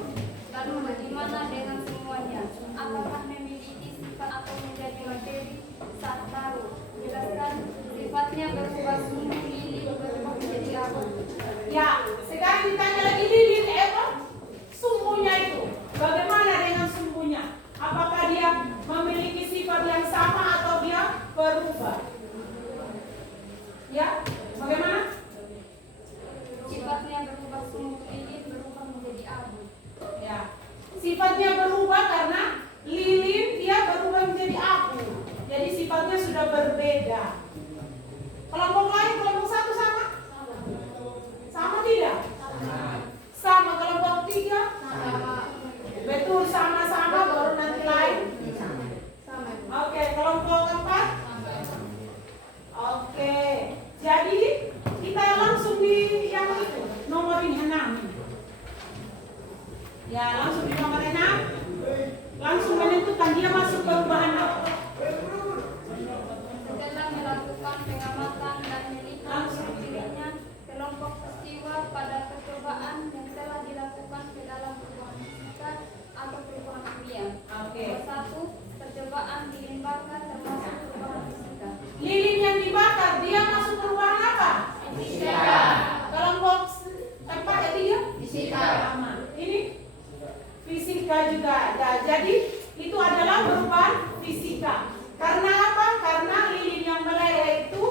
Lalu bagaimana dengan semuanya? Apakah memiliki sifat atau menjadi materi saat baru? Jelaskan. Sifatnya berubah sumbu lilin berubah menjadi apa? Ya, sekarang ditanya lagi lilin apa? Sumbunya itu. Bagaimana dengan sumbunya? Apakah dia memiliki sifat yang sama atau dia berubah? Ya, bagaimana? Sifatnya berubah sumbu lilin berubah menjadi abu. Ya, sifatnya berubah karena lilin dia berubah menjadi abu. Jadi sifatnya sudah berbeda. Kelompok lain, kelompok 1 sama? Sama tidak? Sama. Kelompok 3? Betul, sama-sama baru nanti lain. Oke, kelompok 4? Oke. Jadi kita langsung di yang itu, nomor ini 6. Ya, langsung di nomor 6. Langsung menentukan dia masuk perubahan apa. Setelah melakukan pengamatan dan melihat dirinya kelompok peristiwa pada percobaan yang telah dilakukan ke dalam perubahan fisika atau perubahan kimia. Oke. Nomor 1, percobaan lilin bakar termasuk perubahan fisika. Lilin yang dibakar dia masuk perubahan apa? Fisika. Kelompok 4 ya dia? Fisika. Sama. Ini fisika juga. Nah, jadi itu adalah perubahan fisika. Karena apa? Karena lilin yang meleleh itu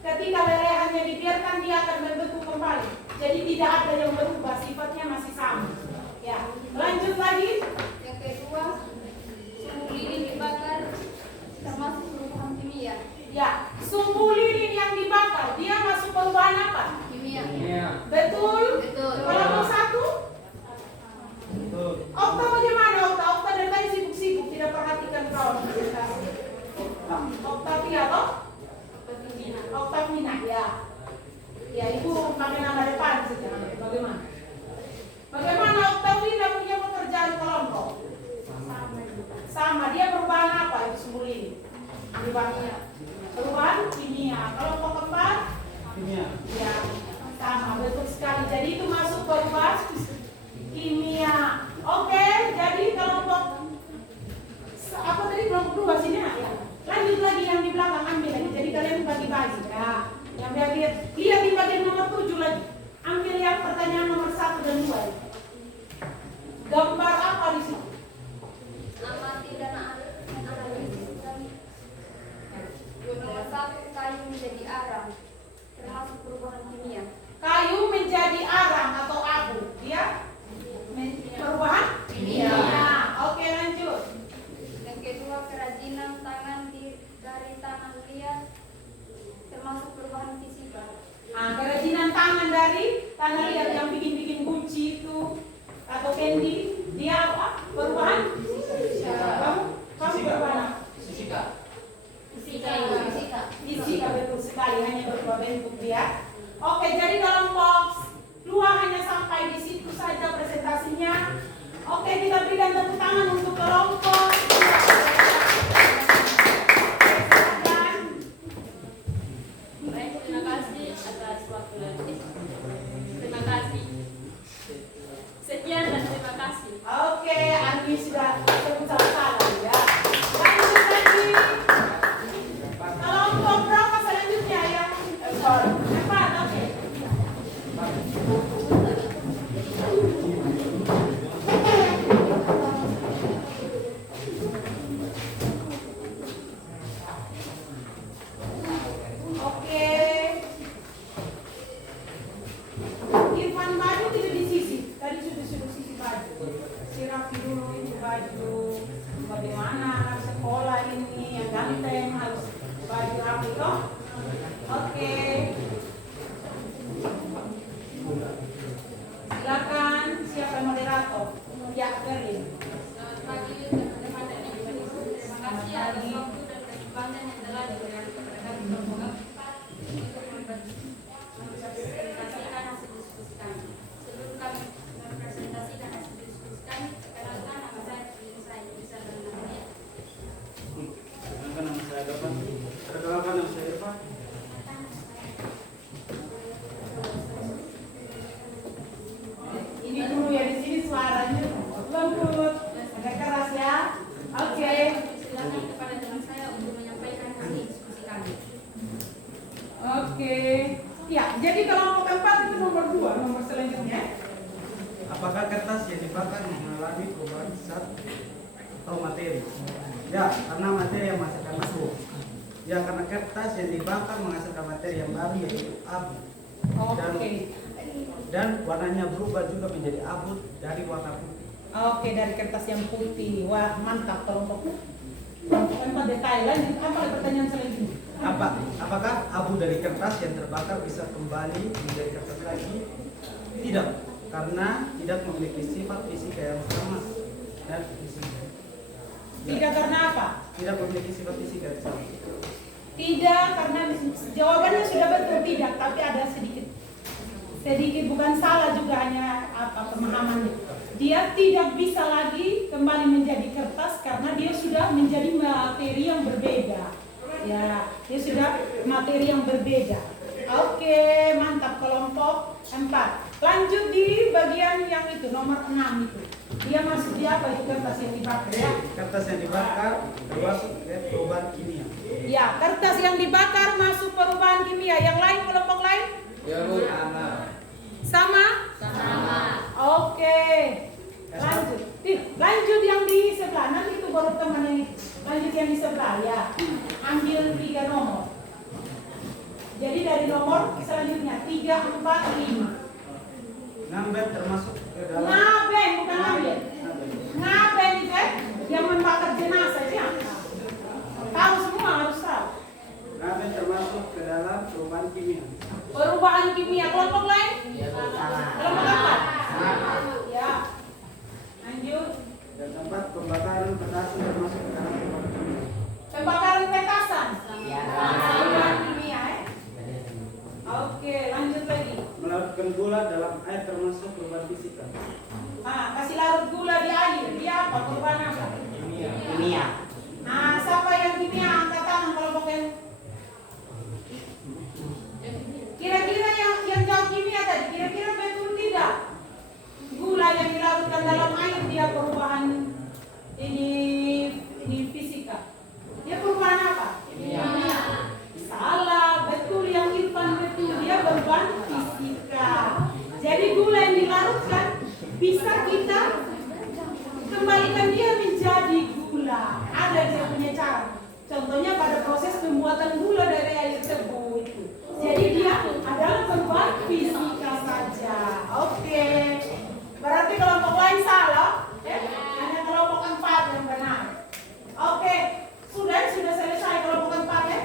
ketika lelehannya dibiarkan dia akan membentuk kembali. Jadi tidak ada yang berubah, sifatnya masih sama. Ya, lanjut lagi. Yang kedua, sumbu lilin dibakar termasuk perubahan kimia. Ya, sumbu lilin yang dibakar dia masuk perubahan apa? Kimia. Betul? Betul. Kalau mau satu? Okta bagaimana Okta? Okta dari tadi sibuk-sibuk tidak perhatikan kawan. Oktavia toh? Oktavina ya. Ya ibu pakai nama depan saja. Bagaimana? Bagaimana Oktavina punya pekerjaan kelompok? Sama. Dia perubahan apa itu sumbu lilin? Perubahan kimia. Kelompok keempat? Kimia. Ya, sama betul sekali. Jadi itu masuk perubahan kimia. Oke, jadi kelompok apa tadi kelompok 2 sini ya? Lanjut lagi yang di belakang ambil lagi. Jadi kalian bagi-bagi ya. Yang bagian lihat di bagian nomor 7 lagi. Ambil yang pertanyaan nomor 1 dan 2. Gambar apa di sini? Amati dan analisis dan nomor 1, kayu menjadi arang termasuk perubahan kimia. Kayu menjadi arang atau abu. Dia perubahan kimia. Oke, lanjut. Yang kedua, kerajinan tangan dari tanah liat termasuk perubahan fisika. Kerajinan tangan dari tanah liat yang bikin-bikin kunci itu atau candy, dia apa? Perubahan? Kamu perubahan apa? Fisika. Fisika betul sekali, hanya berubah bentuk dia. Oke, jadi kelompok 2 hanya sampai di situ saja presentasinya. Oke, kita berikan tepuk tangan untuk kelompok. Baik, terima kasih atas waktunya. Terima kasih. Sekian dan terima kasih. Oke, Arwi sudah sebut salah ya. Lanjut lagi. Kelompok berapa selanjutnya ya? Empat, oke. Oke. Irfan baju tidak disisip. Tadi sudah sisip baju. Sirapi dulu itu baju. Bagaimana sekolah ini yang ganteng harus baju rapi toh? Oke. Silakan siapa moderator? Ya, Berlin. Selamat pagi teman-teman dan ibu-ibu. Terima kasih atas waktu dan kesempatan yang telah diberikan kepada kami kelompok 4 untuk mempresentasikan hasil diskusi kami. Sebelum kami mempresentasikan hasil diskusi kami, perkenalkan nama saya Bisa dan namanya. Perkenalkan nama saya Irfan. Perkenalkan nama saya Irfan. Ini dulu ya, di sini suaranya lembut, agak keras ya. Oke. Silakan kepada teman saya untuk menyampaikan hasil diskusi kami. Oke. Ya, jadi kelompok keempat itu nomor 2, nomor selanjutnya. Apakah kertas yang dibakar mengalami perubahan zat atau materi? Ya, karena materi yang menghasilkan masuk. Ya, karena kertas yang dibakar menghasilkan materi yang baru yaitu abu. Oke. Dan warnanya berubah juga menjadi abu dari warna putih. Oke, dari kertas yang putih. Wah, mantap kelompok. Kelompok keempat detail. Lanjut, apa pertanyaan selanjutnya? Apakah abu dari kertas yang terbakar bisa kembali menjadi kertas lagi? Tidak, karena tidak memiliki sifat fisika yang sama. Dan Tidak karena apa? tidak memiliki sifat fisika yang sama. Tidak, karena jawabannya sudah betul tidak, tapi ada sedikit bukan salah juga, hanya apa pemahamannya. Dia tidak bisa lagi kembali menjadi kertas karena dia sudah menjadi materi yang berbeda. Ya, dia sudah materi yang berbeda. Oke, mantap kelompok 4. Lanjut di bagian yang itu nomor 6 itu. Dia masuk di apa itu kertas yang dibakar ya? Kertas yang dibakar termasuk perubahan kimia. Ya, kertas yang dibakar masuk perubahan kimia. Yang lain kelompok lain? Ya Bu, Sama? Oke. Lanjut. Lanjut yang di sebelah. Nanti Lanjut yang di sebelah ya. Ambil 3 nomor. Jadi dari nomor selanjutnya 3, 4, 5. Ngambil termasuk ke dalam. Ngaben bukan ngambil. Ngaben itu kan yang membakar jenazah siapa? Tahu semua harus tahu. Ngambil termasuk ke dalam perubahan kimia. Perubahan kimia kelompok lain? Kelompok apa? Ya. Lanjut. Dan tempat pembakaran petasan termasuk ke dalam perubahan kimia. Pembakaran petasan. Perubahan kimia ya. Oke, lanjut lagi. Melarutkan gula dalam air termasuk perubahan fisika. Kasih larut gula di air. Dia apa? Perubahan apa? Kimia. Siapa yang kimia angkat tangan kelompok yang kira-kira yang jawab kimia tadi, kira-kira betul tidak? Gula yang dilarutkan dalam air dia perubahan ini fisika. Dia perubahan apa? Kimia. Salah, betul yang Irfan betul dia perubahan fisika. Jadi gula yang dilarutkan bisa kita kembalikan dia menjadi gula. Ada dia punya cara. Contohnya pada proses pembuatan gula dari air tebu itu. Jadi dia adalah perubahan fisika saja. Oke. Berarti kelompok lain salah, ya? Hanya kelompok 4 yang benar. Oke. Sudah selesai kelompok 4 ya?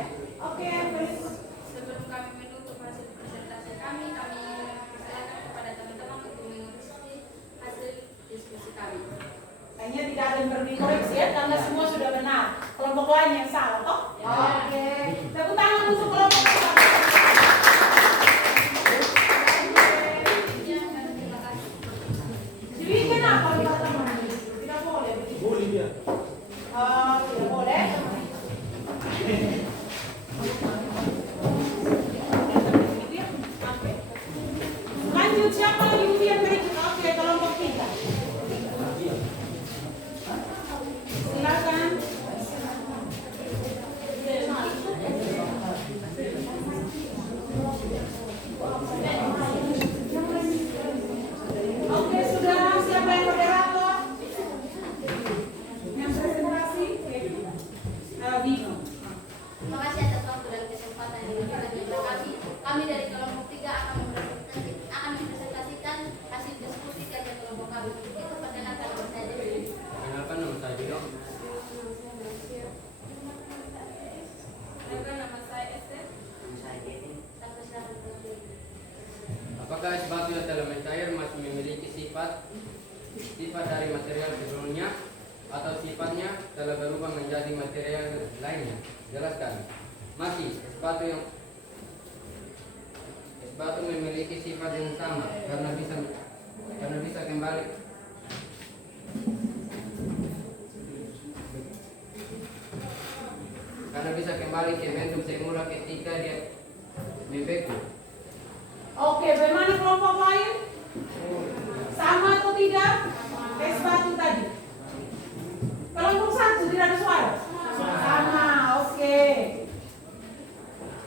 Oke, berikut. Sebelum kami menutup hasil presentasi kami persilakan kepada teman-teman untuk mengikuti hasil diskusi kami. Kayaknya tidak ada yang perlu dikoreksi ya, karena semua sudah benar. Kelompok lain yang salah, toh? Oke. Tepuk tangan untuk kelompok 4. Jadi kenapa teman-teman? Tidak boleh begitu. Boleh dia. Tidak boleh. Lanjut, siapa lagi ujian berikut? Oke, kelompok 3. Silakan. Oke, saudara, siapa yang moderator? Yang presentasi? Bimo. Terima kasih atas waktu dan kesempatan yang diberikan kepada kami. Kami dari kelompok 3 akan mempresentasikan hasil diskusi kajian kelompok kami. Itu perkenalkan nama saya Dewi. Kenalkan nama saya Dino. Nama saya Esther. Tanpa syarat tertentu. Apakah es batu yang telah mencair masih memiliki sifat dari material sebelumnya atau sifatnya telah berubah menjadi material lainnya? Jelaskan. Masih, es batu memiliki sifat yang sama karena bisa kembali ke bentuk semula ketika dia membeku. Oke, bagaimana kelompok lain? Sama atau tidak? Es batu tadi. Kelompok 1 tidak ada suara? Sama, oke.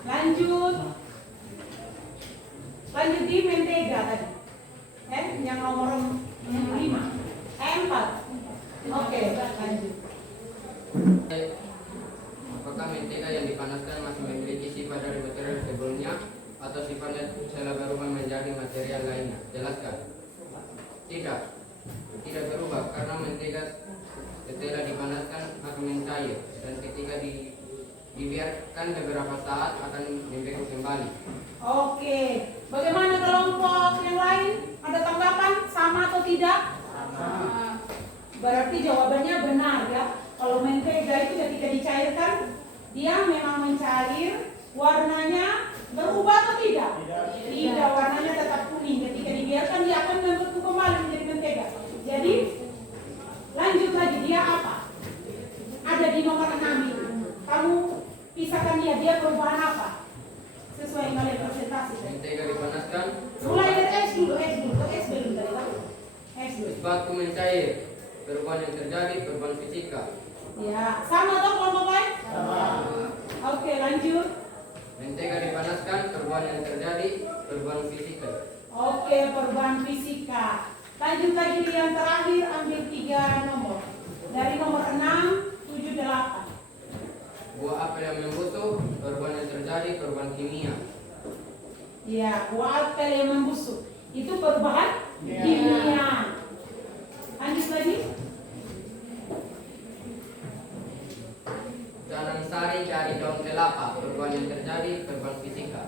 Lanjut di mentega tadi. Yang nomor 5. 4. Oke, lanjut. Apakah mentega yang dipanaskan masih memiliki sifat dari material sebelumnya atau sifatnya telah berubah menjadi material lainnya? Jelaskan. Tidak berubah karena mentega setelah dipanaskan akan mencair dan ketika dibiarkan beberapa saat akan membeku kembali. Oke, bagaimana kelompok yang lain? Ada tanggapan sama atau tidak? Sama. Berarti jawabannya benar ya. Kalau mentega itu ketika dicairkan, dia memang mencair, warnanya berubah atau tidak? Tidak, warnanya tetap kuning. Ketika dibiarkan, dia akan membentuk kembali menjadi mentega. Jadi, lanjut lagi, dia apa? Ada di nomor 6 itu. Kamu pisahkan dia perubahan apa? Sesuai yang kalian presentasi. Mentega dipanaskan. Mulai dari S dulu dari kamu. S dulu. Es batu mencair. Perubahan yang terjadi, perubahan fisika. Ya, sama toh kelompok lain? Sama. Oke, lanjut. Mentega dipanaskan, perubahan yang terjadi, perubahan fisika. Oke, perubahan fisika. Lanjut lagi yang terakhir, ambil 3 nomor. Dari nomor 6, 7, 8. Ya, kuat kali yang membusuk. Itu perubahan kimia. Lanjut lagi. Canang sari dari daun kelapa, perubahan yang terjadi, perubahan fisika.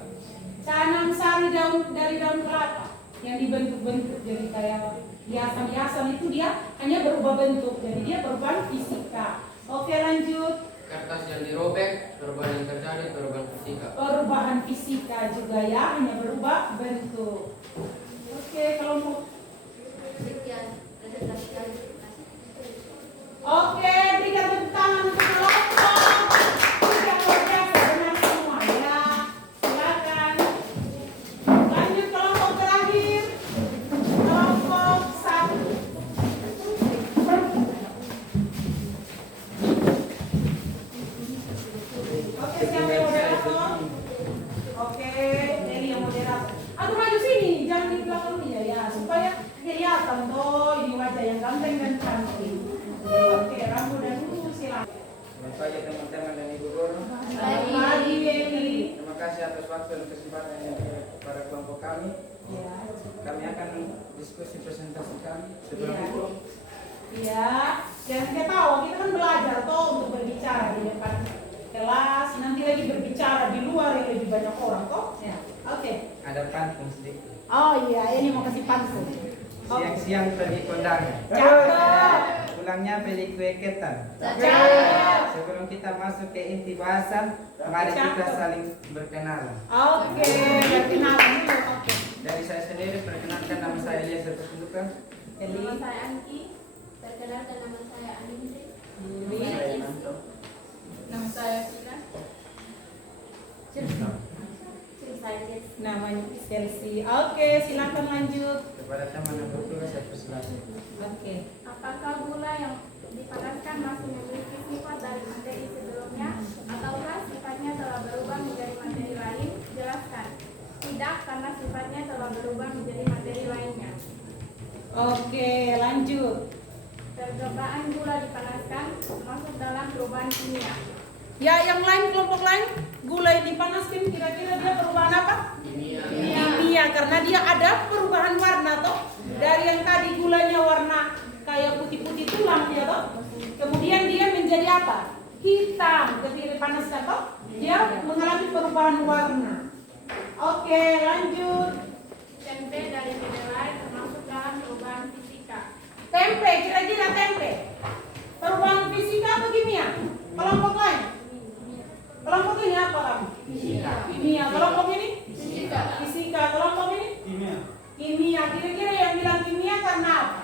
Canang sari dari daun kelapa yang dibentuk-bentuk jadi kayak hiasan-hiasan itu dia hanya berubah bentuk, jadi dia perubahan fisika. Oke, lanjut. Kertas yang dirobek, perubahan yang terjadi, perubahan fisika. Perubahan fisika juga ya, hanya berubah bentuk. Oke, kalau mau. Sekian presentasi. Oke, berikan tepuk tangan untuk kelompok. Sudah luar biasa, benar semua ya. Silakan. Lanjut kelompok terakhir. Kelompok 1. Oke, siapa yang moderator? Oke, Nelly yang moderator. Aku maju sini, jangan di belakang dia ya, supaya kelihatan toh ini wajah yang ganteng dan cantik. Oke, Rambu dan dulu silakan. Selamat pagi teman-teman dan ibu guru. Selamat pagi, Nelly. Terima kasih atas waktu dan kesempatan yang diberikan kepada kelompok kami. Ya. Kami akan diskusi presentasi kami. Sebelum Iya. itu, Ya, yang kita tahu kita kan belajar toh untuk berbicara di depan kelas, nanti lagi berbicara di luar yang lebih banyak orang toh. Ya. Oke. ada pantun sedikit. Oh iya, ini mau kasih pantun. Siang-siang pergi kondangan. Cakep. Pulangnya beli kue ketan. Cakep. Sebelum kita masuk ke inti bahasan, mari kita saling berkenalan. Oke, berkenalan dulu. Oke. Dari saya sendiri, perkenalkan nama saya Eliezer Petunjukan. Nama saya Angki. Perkenalkan nama saya Anindri. Nama saya Sina. Saya Jess. Namanya Chelsea. Oke, silakan lanjut. Kepada teman yang berdua, saya persilakan. Oke. Apakah gula yang dipanaskan masih memiliki sifat dari materi sebelumnya ataukah sifatnya telah berubah menjadi materi lain? Jelaskan. Tidak, karena sifatnya telah berubah menjadi materi lainnya. Oke, lanjut. Percobaan gula dipanaskan masuk dalam perubahan kimia. Ya, yang lain, kelompok lain, gula yang dipanaskan kira-kira dia perubahan apa? Kimia. Kimia, karena dia ada perubahan warna toh. Dari yang tadi gulanya warna kayak putih-putih tulang dia toh. Kemudian dia menjadi apa? Hitam ketika dipanaskan toh. Dia mengalami perubahan warna. Oke, lanjut. Tempe dari kedelai termasuk dalam perubahan fisika. Tempe, kira-kira tempe. Perubahan fisika atau kimia? Kelompok lain? Kelompok ini apa kamu? Fisika. Kimia. Kelompok ini? Fisika. Fisika. Kelompok ini? Kimia. Kimia. Kira-kira yang bilang kimia karena apa?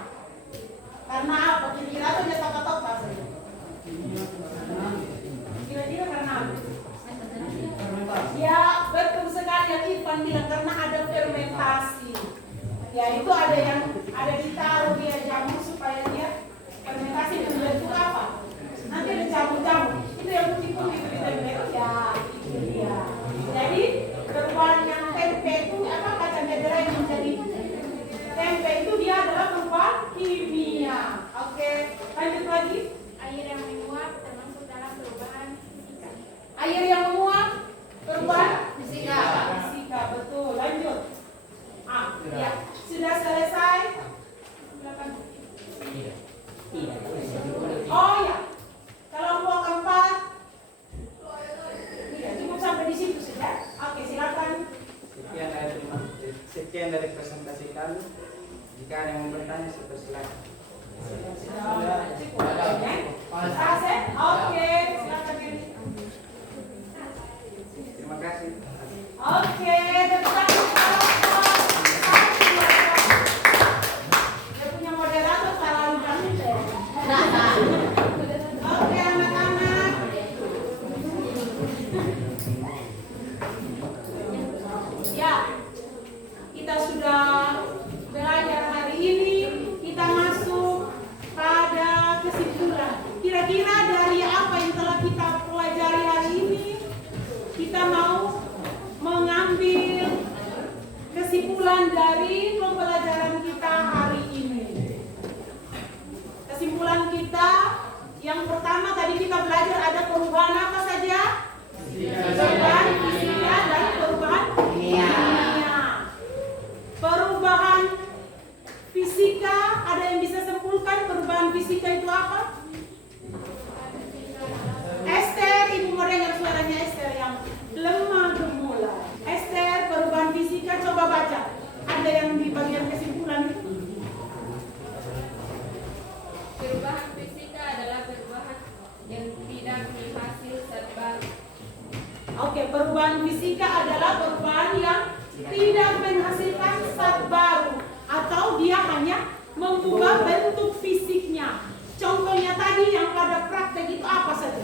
Karena apa? Kira-kira atau dia toka-toka saja? Kira-kira karena apa? Ya, betul sekali yang Irfan bilang karena ada fermentasi. Ya, itu ada yang ada ditaruh dia jamu supaya dia fermentasi membentuk apa? Nanti ada jamu-jamu. Itu yang putih-putih itu di tempe. Ya, itu dia. Jadi perubahan yang tempe itu apa kacang kedelai menjadi tempe itu dia adalah perubahan kimia. Oke, lanjut lagi. Air yang menguap termasuk dalam perubahan fisika. Air yang menguap perubahan Fisika. fisika, betul. Lanjut. Ya, sudah selesai. Silakan. Oh ya, kelompok keempat. Iya, cukup sampai di situ sudah. Oke, silakan. Sekian dari presentasi kami. Jika ada yang mau bertanya, saya persilakan. Sudah cukup ya. Selesai? Oke, silakan Nelly. Terima kasih. Oke, tepuk tangan untuk kelompok. Dia punya moderator selalu ganteng. Oke, anak-anak. Ya, kita sudah belajar hari ini. Kita masuk pada kesimpulan. Kira-kira dari apa yang telah kita pelajari hari ini, kita mau mengambil kesimpulan dari pembelajaran kita hari ini. Kesimpulan kita yang pertama tadi kita belajar ada perubahan apa saja? Perubahan fisika dan perubahan kimia. Ada yang bisa simpulkan perubahan fisika itu apa? Esther, ibu mau dengar suaranya Esther yang lemah gemulai. Esther, perubahan fisika, coba baca. Ada yang di bagian kesimpulan itu? Perubahan fisika adalah perubahan yang tidak menghasil zat baru. Oke, perubahan fisika adalah perubahan yang tidak menghasilkan zat baru atau dia hanya mengubah bentuk fisiknya. Contohnya tadi yang pada praktek itu apa saja?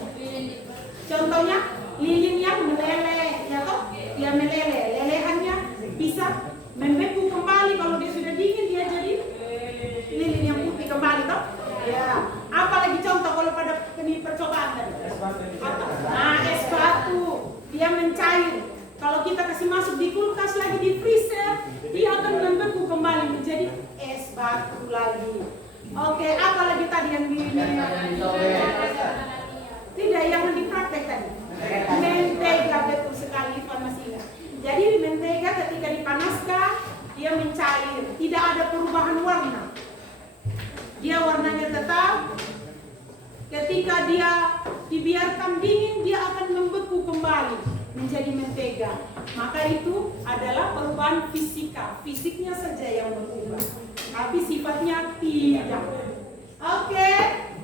Contohnya lilin yang meleleh, ya toh? Dia meleleh, lelehannya bisa membeku kembali. Kalau dia sudah dingin dia jadi lilin yang putih kembali, toh? Ya. Apalagi contoh kalau pada ini percobaan tadi? Nah, es batu, dia mencair. Kalau kita kasih masuk di kulkas lagi di freezer, dia akan membeku kembali menjadi es batu lagi. Oke, apa lagi tadi yang tidak yang dipraktek tadi? Mentega, betul sekali informasinya. Jadi mentega ketika dipanaskan dia mencair, tidak ada perubahan warna. Dia warnanya tetap. Ketika dia dibiarkan dingin, dia akan membeku kembali menjadi mentega. Maka itu adalah perubahan fisika. Fisiknya saja yang berubah, tapi sifatnya tidak. Oke,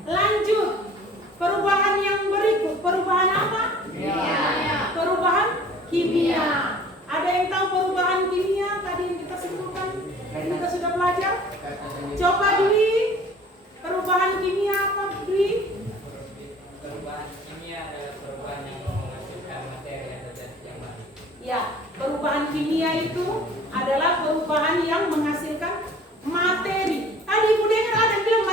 lanjut. Perubahan yang berikut, perubahan apa? Kimia. Perubahan kimia. Ada yang tahu perubahan kimia tadi yang kita sebutkan? Kita sudah belajar. Coba Dwi, perubahan kimia apa Dwi? Perubahan kimia adalah perubahan yang menghasilkan materi atau zat yang baru. Ya, perubahan kimia itu adalah perubahan yang menghasilkan materi. Tadi ibu dengar ada yang bilang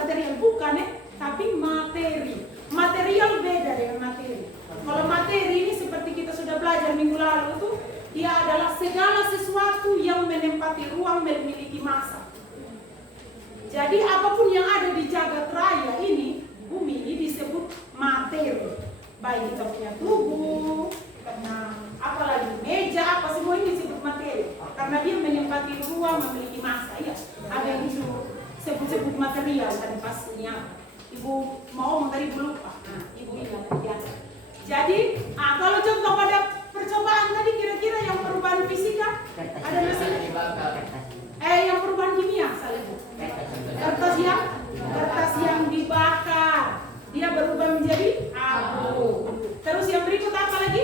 material bukan tapi materi. Material beda dengan materi. Kalau materi ini seperti kita sudah belajar minggu lalu itu, dia adalah segala sesuatu yang menempati ruang memiliki massa. Jadi apapun yang ada di jagat raya ini, bumi ini disebut materi. Baik kita punya tubuh, karena apalagi meja, apa semua ini disebut materi. Karena dia menempati ruang memiliki massa. Ya, ada yang sebut material tadi pas ini apa? Ibu mau ngomong tadi lupa. Nah, ibu ingat ya. Jadi, kalau contoh pada percobaan tadi kira-kira yang perubahan fisika ada mesin yang perubahan kimia salah. Kertas yang dibakar dia berubah menjadi abu. Terus yang berikut apa lagi?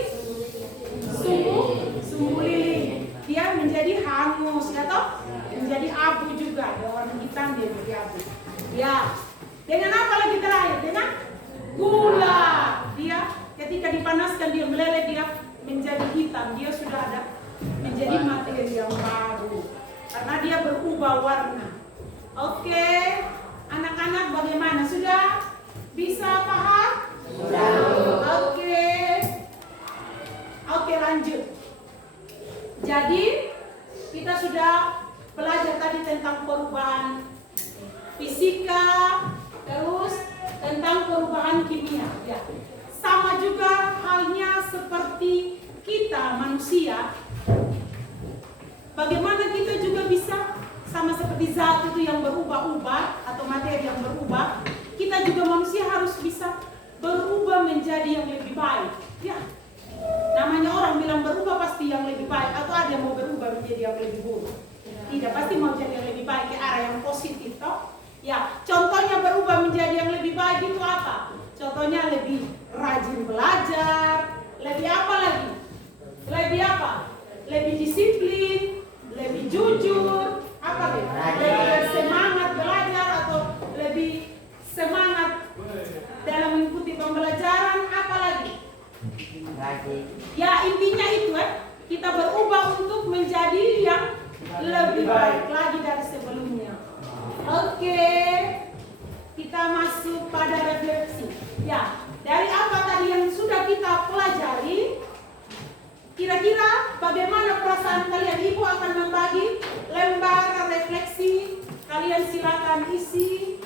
Sumbu lilin dia menjadi hangus, atau menjadi abu juga. Ada warna hitam dia menjadi abu. Ya. Dengan apa lagi terakhir? Dengan gula. Dia ketika dipanaskan dia meleleh, dia menjadi hitam. Dia sudah ada menjadi materi yang baru karena dia berubah warna. Oke, anak-anak bagaimana? Sudah bisa paham? Sudah. Oke, lanjut. Jadi kita sudah belajar tadi tentang perubahan fisika, terus tentang perubahan kimia. Ya. Sama juga halnya seperti kita manusia. Bagaimana kita juga bisa sama seperti zat itu yang berubah-ubah atau materi yang berubah, kita juga manusia harus bisa berubah menjadi yang lebih baik. Ya. Namanya orang bilang berubah pasti yang lebih baik, atau ada yang mau berubah menjadi yang lebih buruk. Tidak, pasti mau jadi yang lebih baik ke arah yang positif, toh? Ya, contohnya berubah menjadi yang lebih baik itu apa? Contohnya lebih rajin belajar, lebih apa lagi? Lebih apa? Lebih disiplin, lebih jujur, apa lagi? Lebih semangat belajar atau lebih semangat dalam mengikuti pembelajaran, apa lagi? Ya, intinya itu kita berubah untuk menjadi yang lebih baik lagi dari sebelumnya. Oke, kita masuk pada refleksi. Ya, dari apa tadi yang sudah kita pelajari, kira-kira bagaimana perasaan kalian? Ibu akan membagi lembar refleksi. Kalian silakan isi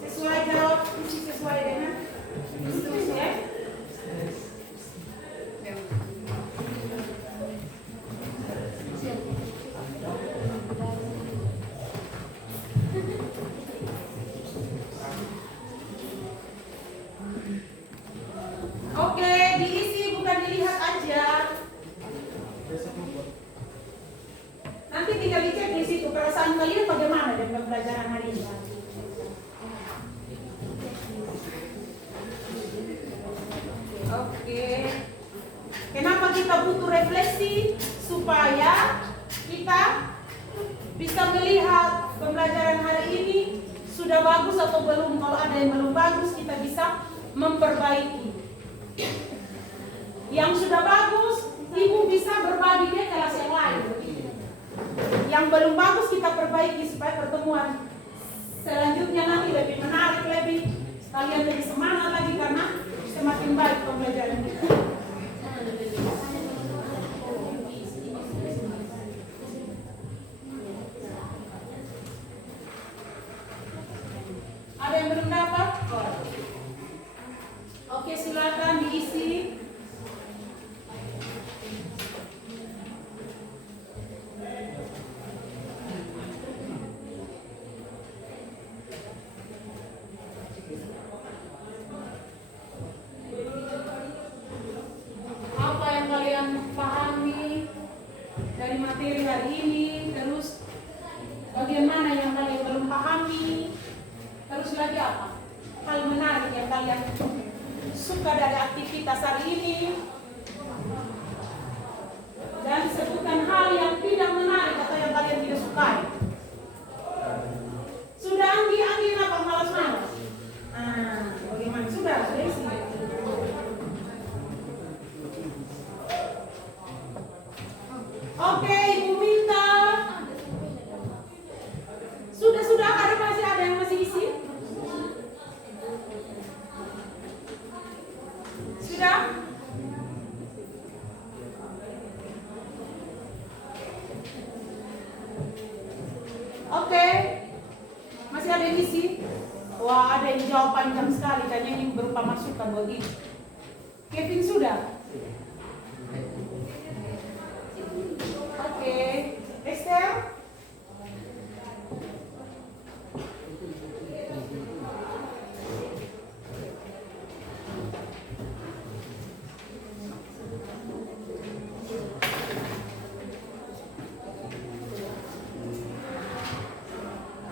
sesuai jawab, isi sesuai dengan instruksi ya. Oke. Kenapa kita butuh refleksi? Supaya kita bisa melihat pembelajaran hari ini sudah bagus atau belum. Kalau ada yang belum bagus, kita bisa memperbaiki. Yang sudah bagus, ibu bisa berbagi ke kelas yang lain. Yang belum bagus kita perbaiki supaya pertemuan selanjutnya nanti lebih menarik, kalian lebih semangat lagi karena semakin baik pembelajaran kita. Ada yang belum dapat? Oke, silakan diisi. Apa yang kalian pahami dari materi hari ini? Terus bagaimana yang kalian belum pahami? Terus lagi apa? Hal menarik yang kalian suka dari aktivitas hari ini? Dan sebutkan hal yang tidak menarik atau yang kalian tidak sukai. Sudah Anggi kenapa malas-malas? Bagaimana? Sudah isi. Oke, Ibu minta. Sudah masih ada yang masih isi? Sudah? Oke. Masih ada yang isi? Wah, ada yang jawab panjang sekali. Kayaknya ini berupa masukan buat ibu. Kevin sudah? Oke. Esther?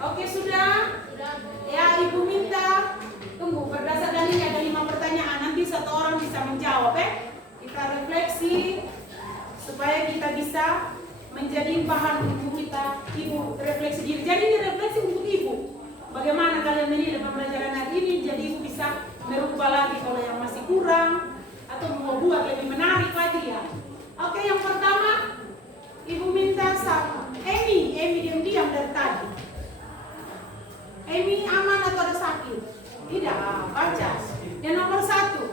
Oke, sudah? Ya, Ibu minta. Tunggu, berdasarkan ini ada 5 pertanyaan. Nanti satu orang bisa menjawab, Kita refleksi supaya kita bisa menjadi bahan untuk kita. Ibu refleksi diri. Jadi ini refleksi untuk Ibu. Bagaimana kalian menilai pembelajaran hari ini? Jadi Ibu bisa merubah lagi kalau yang masih kurang atau mau buat lebih menarik lagi ya. Oke, yang pertama Ibu minta sama Emi diam-diam dari tadi. Emi aman atau ada sakit? Tidak, baca. Yang nomor 1.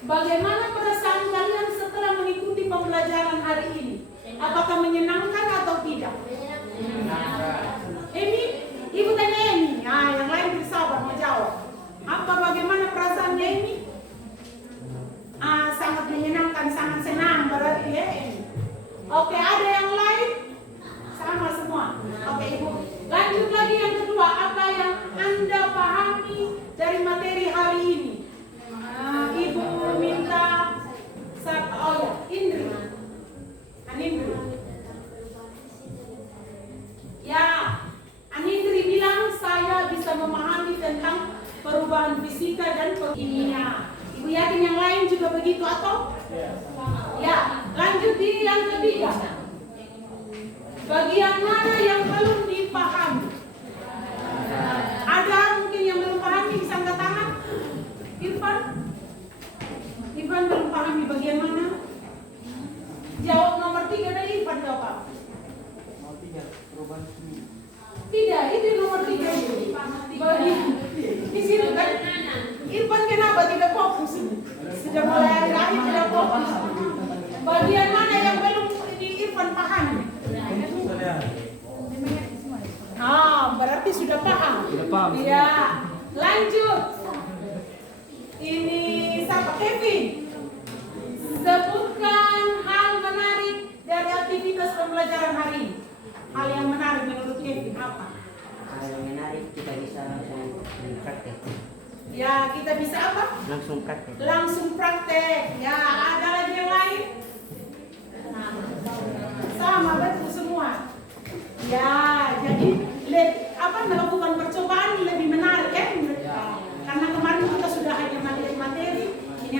Bagaimana perasaan kalian setelah mengikuti pembelajaran hari ini? Apakah menyenangkan atau tidak? Emi, Ibu tanya Emi. Yang lain bersabar mau jawab. Bagaimana perasaannya Emi? Sangat menyenangkan, sangat senang berarti ya Emi. Oke, ada yang lain? Sama semua. Oke, Ibu. Lanjut lagi yang kedua, apa yang Anda pahami dari materi hari ini? Ibu minta Indri. Anindri. Ya, Anindri bilang saya bisa memahami tentang perubahan fisika dan kimia. Ibu yakin yang lain juga begitu atau? Ya, lanjut di yang ketiga. Bagian mana yang belum dipahami? Ada mungkin yang belum pahami, bisa angkat tangan? Irfan belum pahami bagian mana? Jawab nomor 3 dari Irfan jawab. Nomor 3, perubahan kimia. Tidak, itu nomor 3 itu. Bagian di situ kan? Irfan kenapa tidak fokus? Sudah mulai hari-hari tidak fokus. Bagian mana yang belum di Irfan pahami? Berarti sudah paham. Ya, lanjut. Ini siapa? Kevin. Sebutkan hal menarik dari aktivitas pembelajaran hari ini. Hal yang menarik menurut Kevin apa? Hal yang menarik kita bisa langsung praktek. Ya, kita bisa apa? Langsung praktek. Langsung praktek. Ya, ada lagi yang lain? Sama betul semua. Ya, jadi melakukan percobaan lebih menarik ya. Karena kemarin kita sudah hanya materi, ini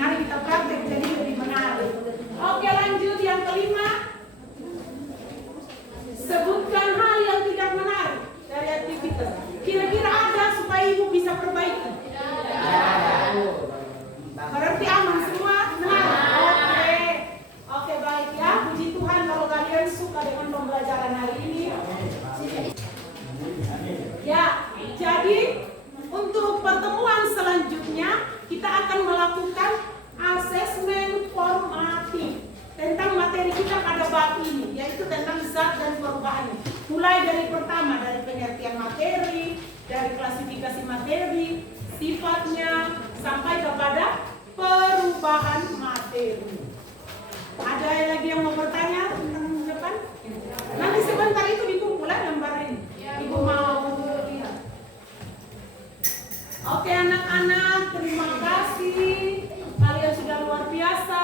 dikasih materi, sifatnya, sampai kepada perubahan materi. Ada lagi yang mau bertanya tentang depan? Nanti sebentar itu dikumpulan gambar ini. Ibu mau lihat. Oke anak-anak, terima kasih. Kalian sudah luar biasa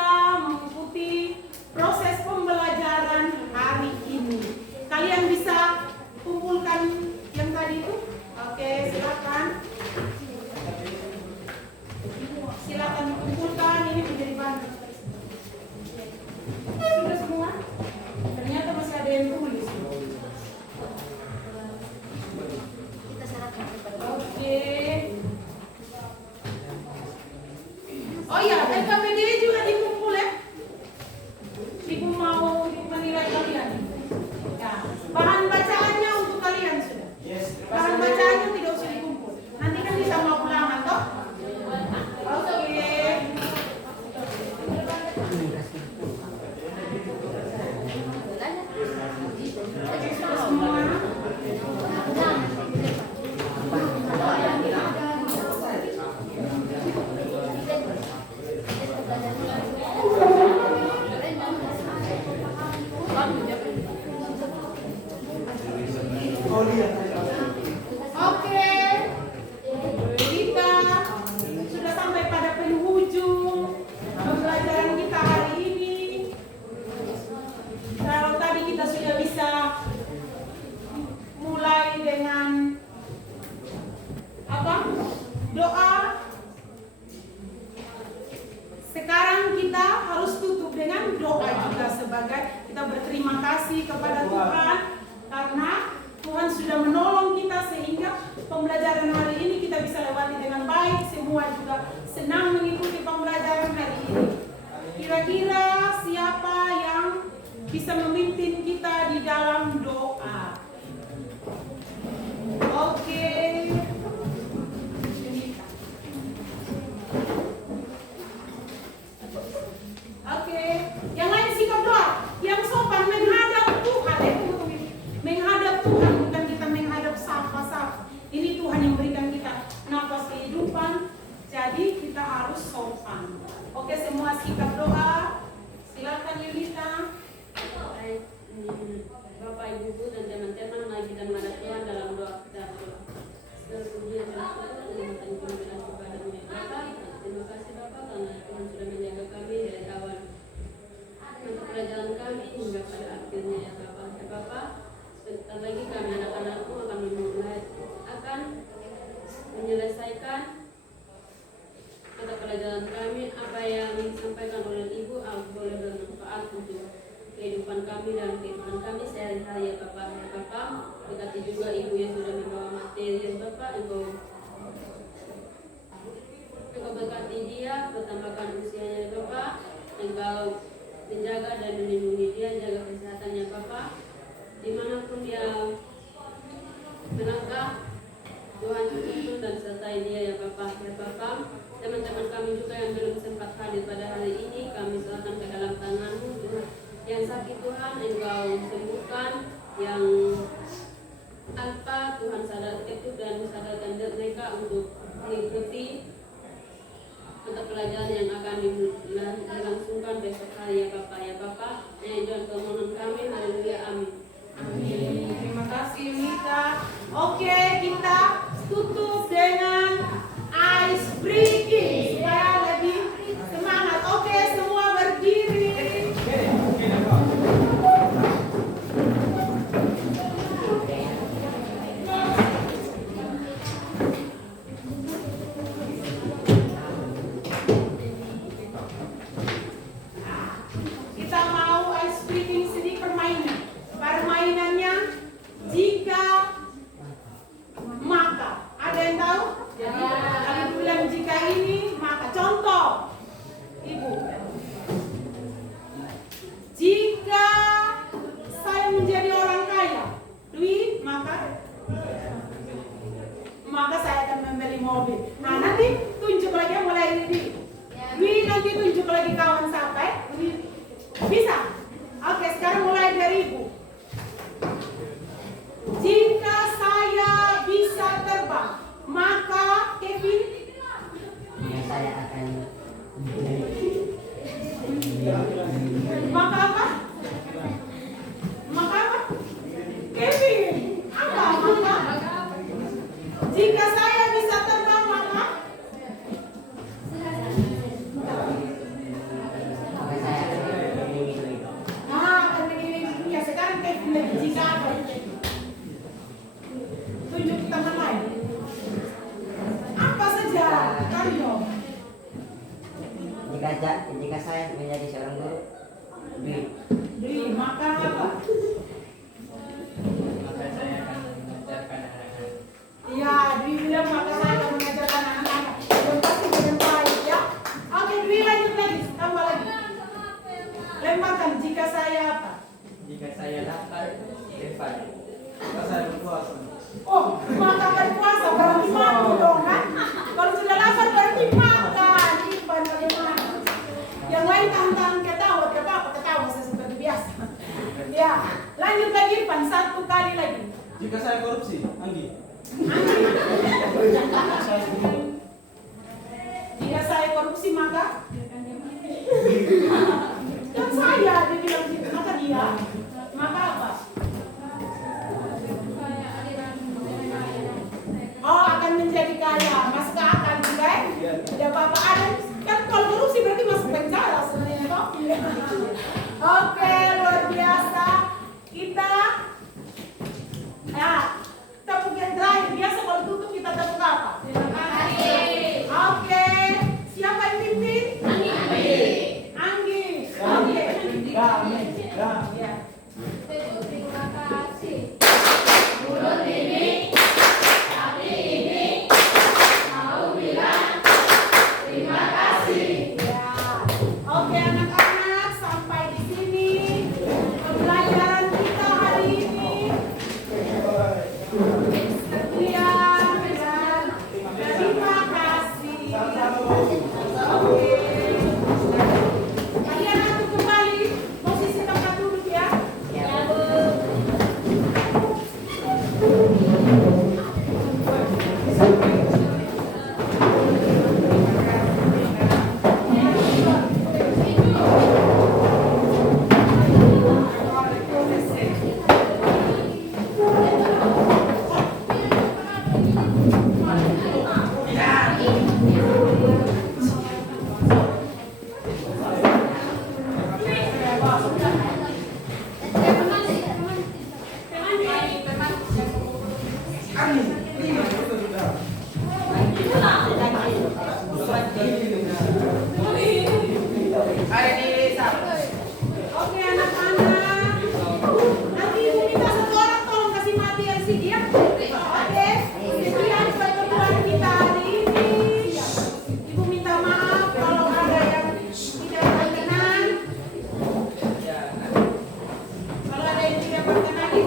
mengikuti proses pembelajaran hari ini. Kalian bisa kumpulkan yang tadi itu? Oke, silakan. Silakan kumpulkan, ini menjadi bahan. Sudah semua? Ternyata masih ada yang tulis. Kita serahkan kepada Oke. Oh ya, LKPD juga dikumpul ya. Ibu mau menilai kalian. Ya, bahan bacaannya untuk kalian sudah. Bahan bacaannya tidak usah dikumpul. Nanti kan bisa mau ulangan toh? Oke. Oke, sudah semua. Oke, kita sudah sampai pada penghujung pembelajaran kita hari ini. Kalau tadi kita sudah bisa mulai dengan apa? Doa. Sekarang kita harus tutup dengan doa juga sebagai kita berterima kasih kepada Tuhan karena Tuhan sudah menolong kita sehingga pembelajaran hari ini kita bisa lewati dengan baik. Semua juga senang mengikuti pembelajaran hari ini. Kira-kira siapa yang bisa memimpin kita di dalam doa? Oke. Oke. Yang lain sikap doa. Yang sopan menghadap Tuhan. Menghadap Tuhan, bukan kita menghadap sapa-sapa. Ini Tuhan yang berikan kita nafas kehidupan. Jadi kita harus sopan. Oke, semua sikap doa. Silakan Yunita. Baik, Bapak, Ibu, dan teman-teman, mari kita menghadap Tuhan dalam doa kita. Terima kasih Bapak karena Tuhan sudah menjaga kami dari awal untuk pelajaran kami hingga pada akhirnya ya Bapak. Ya Bapak, sebentar lagi kami anak-anakmu akan menyelesaikan mata pelajaran kami. Apa yang disampaikan oleh Ibu boleh bermanfaat untuk kehidupan kami dan kehidupan kami sehari-hari ya Bapak. Ya Bapak, berkati juga Ibu yang sudah membawa materi ya Bapak. Engkau berkati dia, bertambahkan usianya ya Bapak. Engkau menjaga dan melindungi dia, jaga kesehatannya Bapak. Dimanapun dia melangkah, Tuhan tuntun dan sertai dia ya Bapak. Ya Bapak, teman-teman kami juga yang belum sempat hadir pada hari ini, kami serahkan ke dalam tangan-Mu Tuhan. Yang sakit Tuhan, Engkau sembuhkan. Yang tanpa Tuhan sadar itu dan sadarkan mereka untuk mengikuti mata pelajaran yang akan dilangsungkan besok hari ya Bapak. Ya Bapak, dan permohonan kami, haleluya, amin. Amin. Terima kasih Yunita. Oke, kita tutup dengan I jika saya menjadi seorang guru, Dwi, maka apa? Maka saya akan mengajarkan anak-anak. Iya, Dwi bilang maka saya akan mengajarkan anak-anak. Dan pasti dengan baik ya. Oke, Dwi lanjut lagi, tambah lagi. Lemparkan jika saya apa? Jika saya lapar, cepat. Jika saya berpuasa. Oh, maka berpuasa berarti makan dong kan? Kalau sudah lapar berarti makan. Ipan bagaimana? Yang lain tahan-tahan ketawa seperti biasa. Ya, lanjut lagi Ipan, 1 kali lagi. Jika saya korupsi, Anggi. Jika saya korupsi maka kan saya dia bilang gitu, maka dia maka apa? Oh, akan menjadi kaya, masuk ke akal juga ya? Tidak apa-apa ada kan kalau korupsi berarti masuk penjara sebenarnya toh. Oke, luar biasa. Kita tepuk yang terakhir. Biasa kalau tutup kita tepuk apa? Oke. Siapa yang pimpin? Anggi. Oke. Ya. Terima kasih. Ya. Oke anak-anak, sampai di sini pembelajaran kita hari ini. Sekian dan terima kasih. Oke. Kalian atur kembali posisi tempat duduk ya. Oke anak-anak, nanti ibu minta satu orang tolong kasih mati LCD ya. Oke, sekian pertemuan kita hari ini. Ibu minta maaf kalau ada yang tidak berkenan. Kalau ada yang tidak berkenan, nanti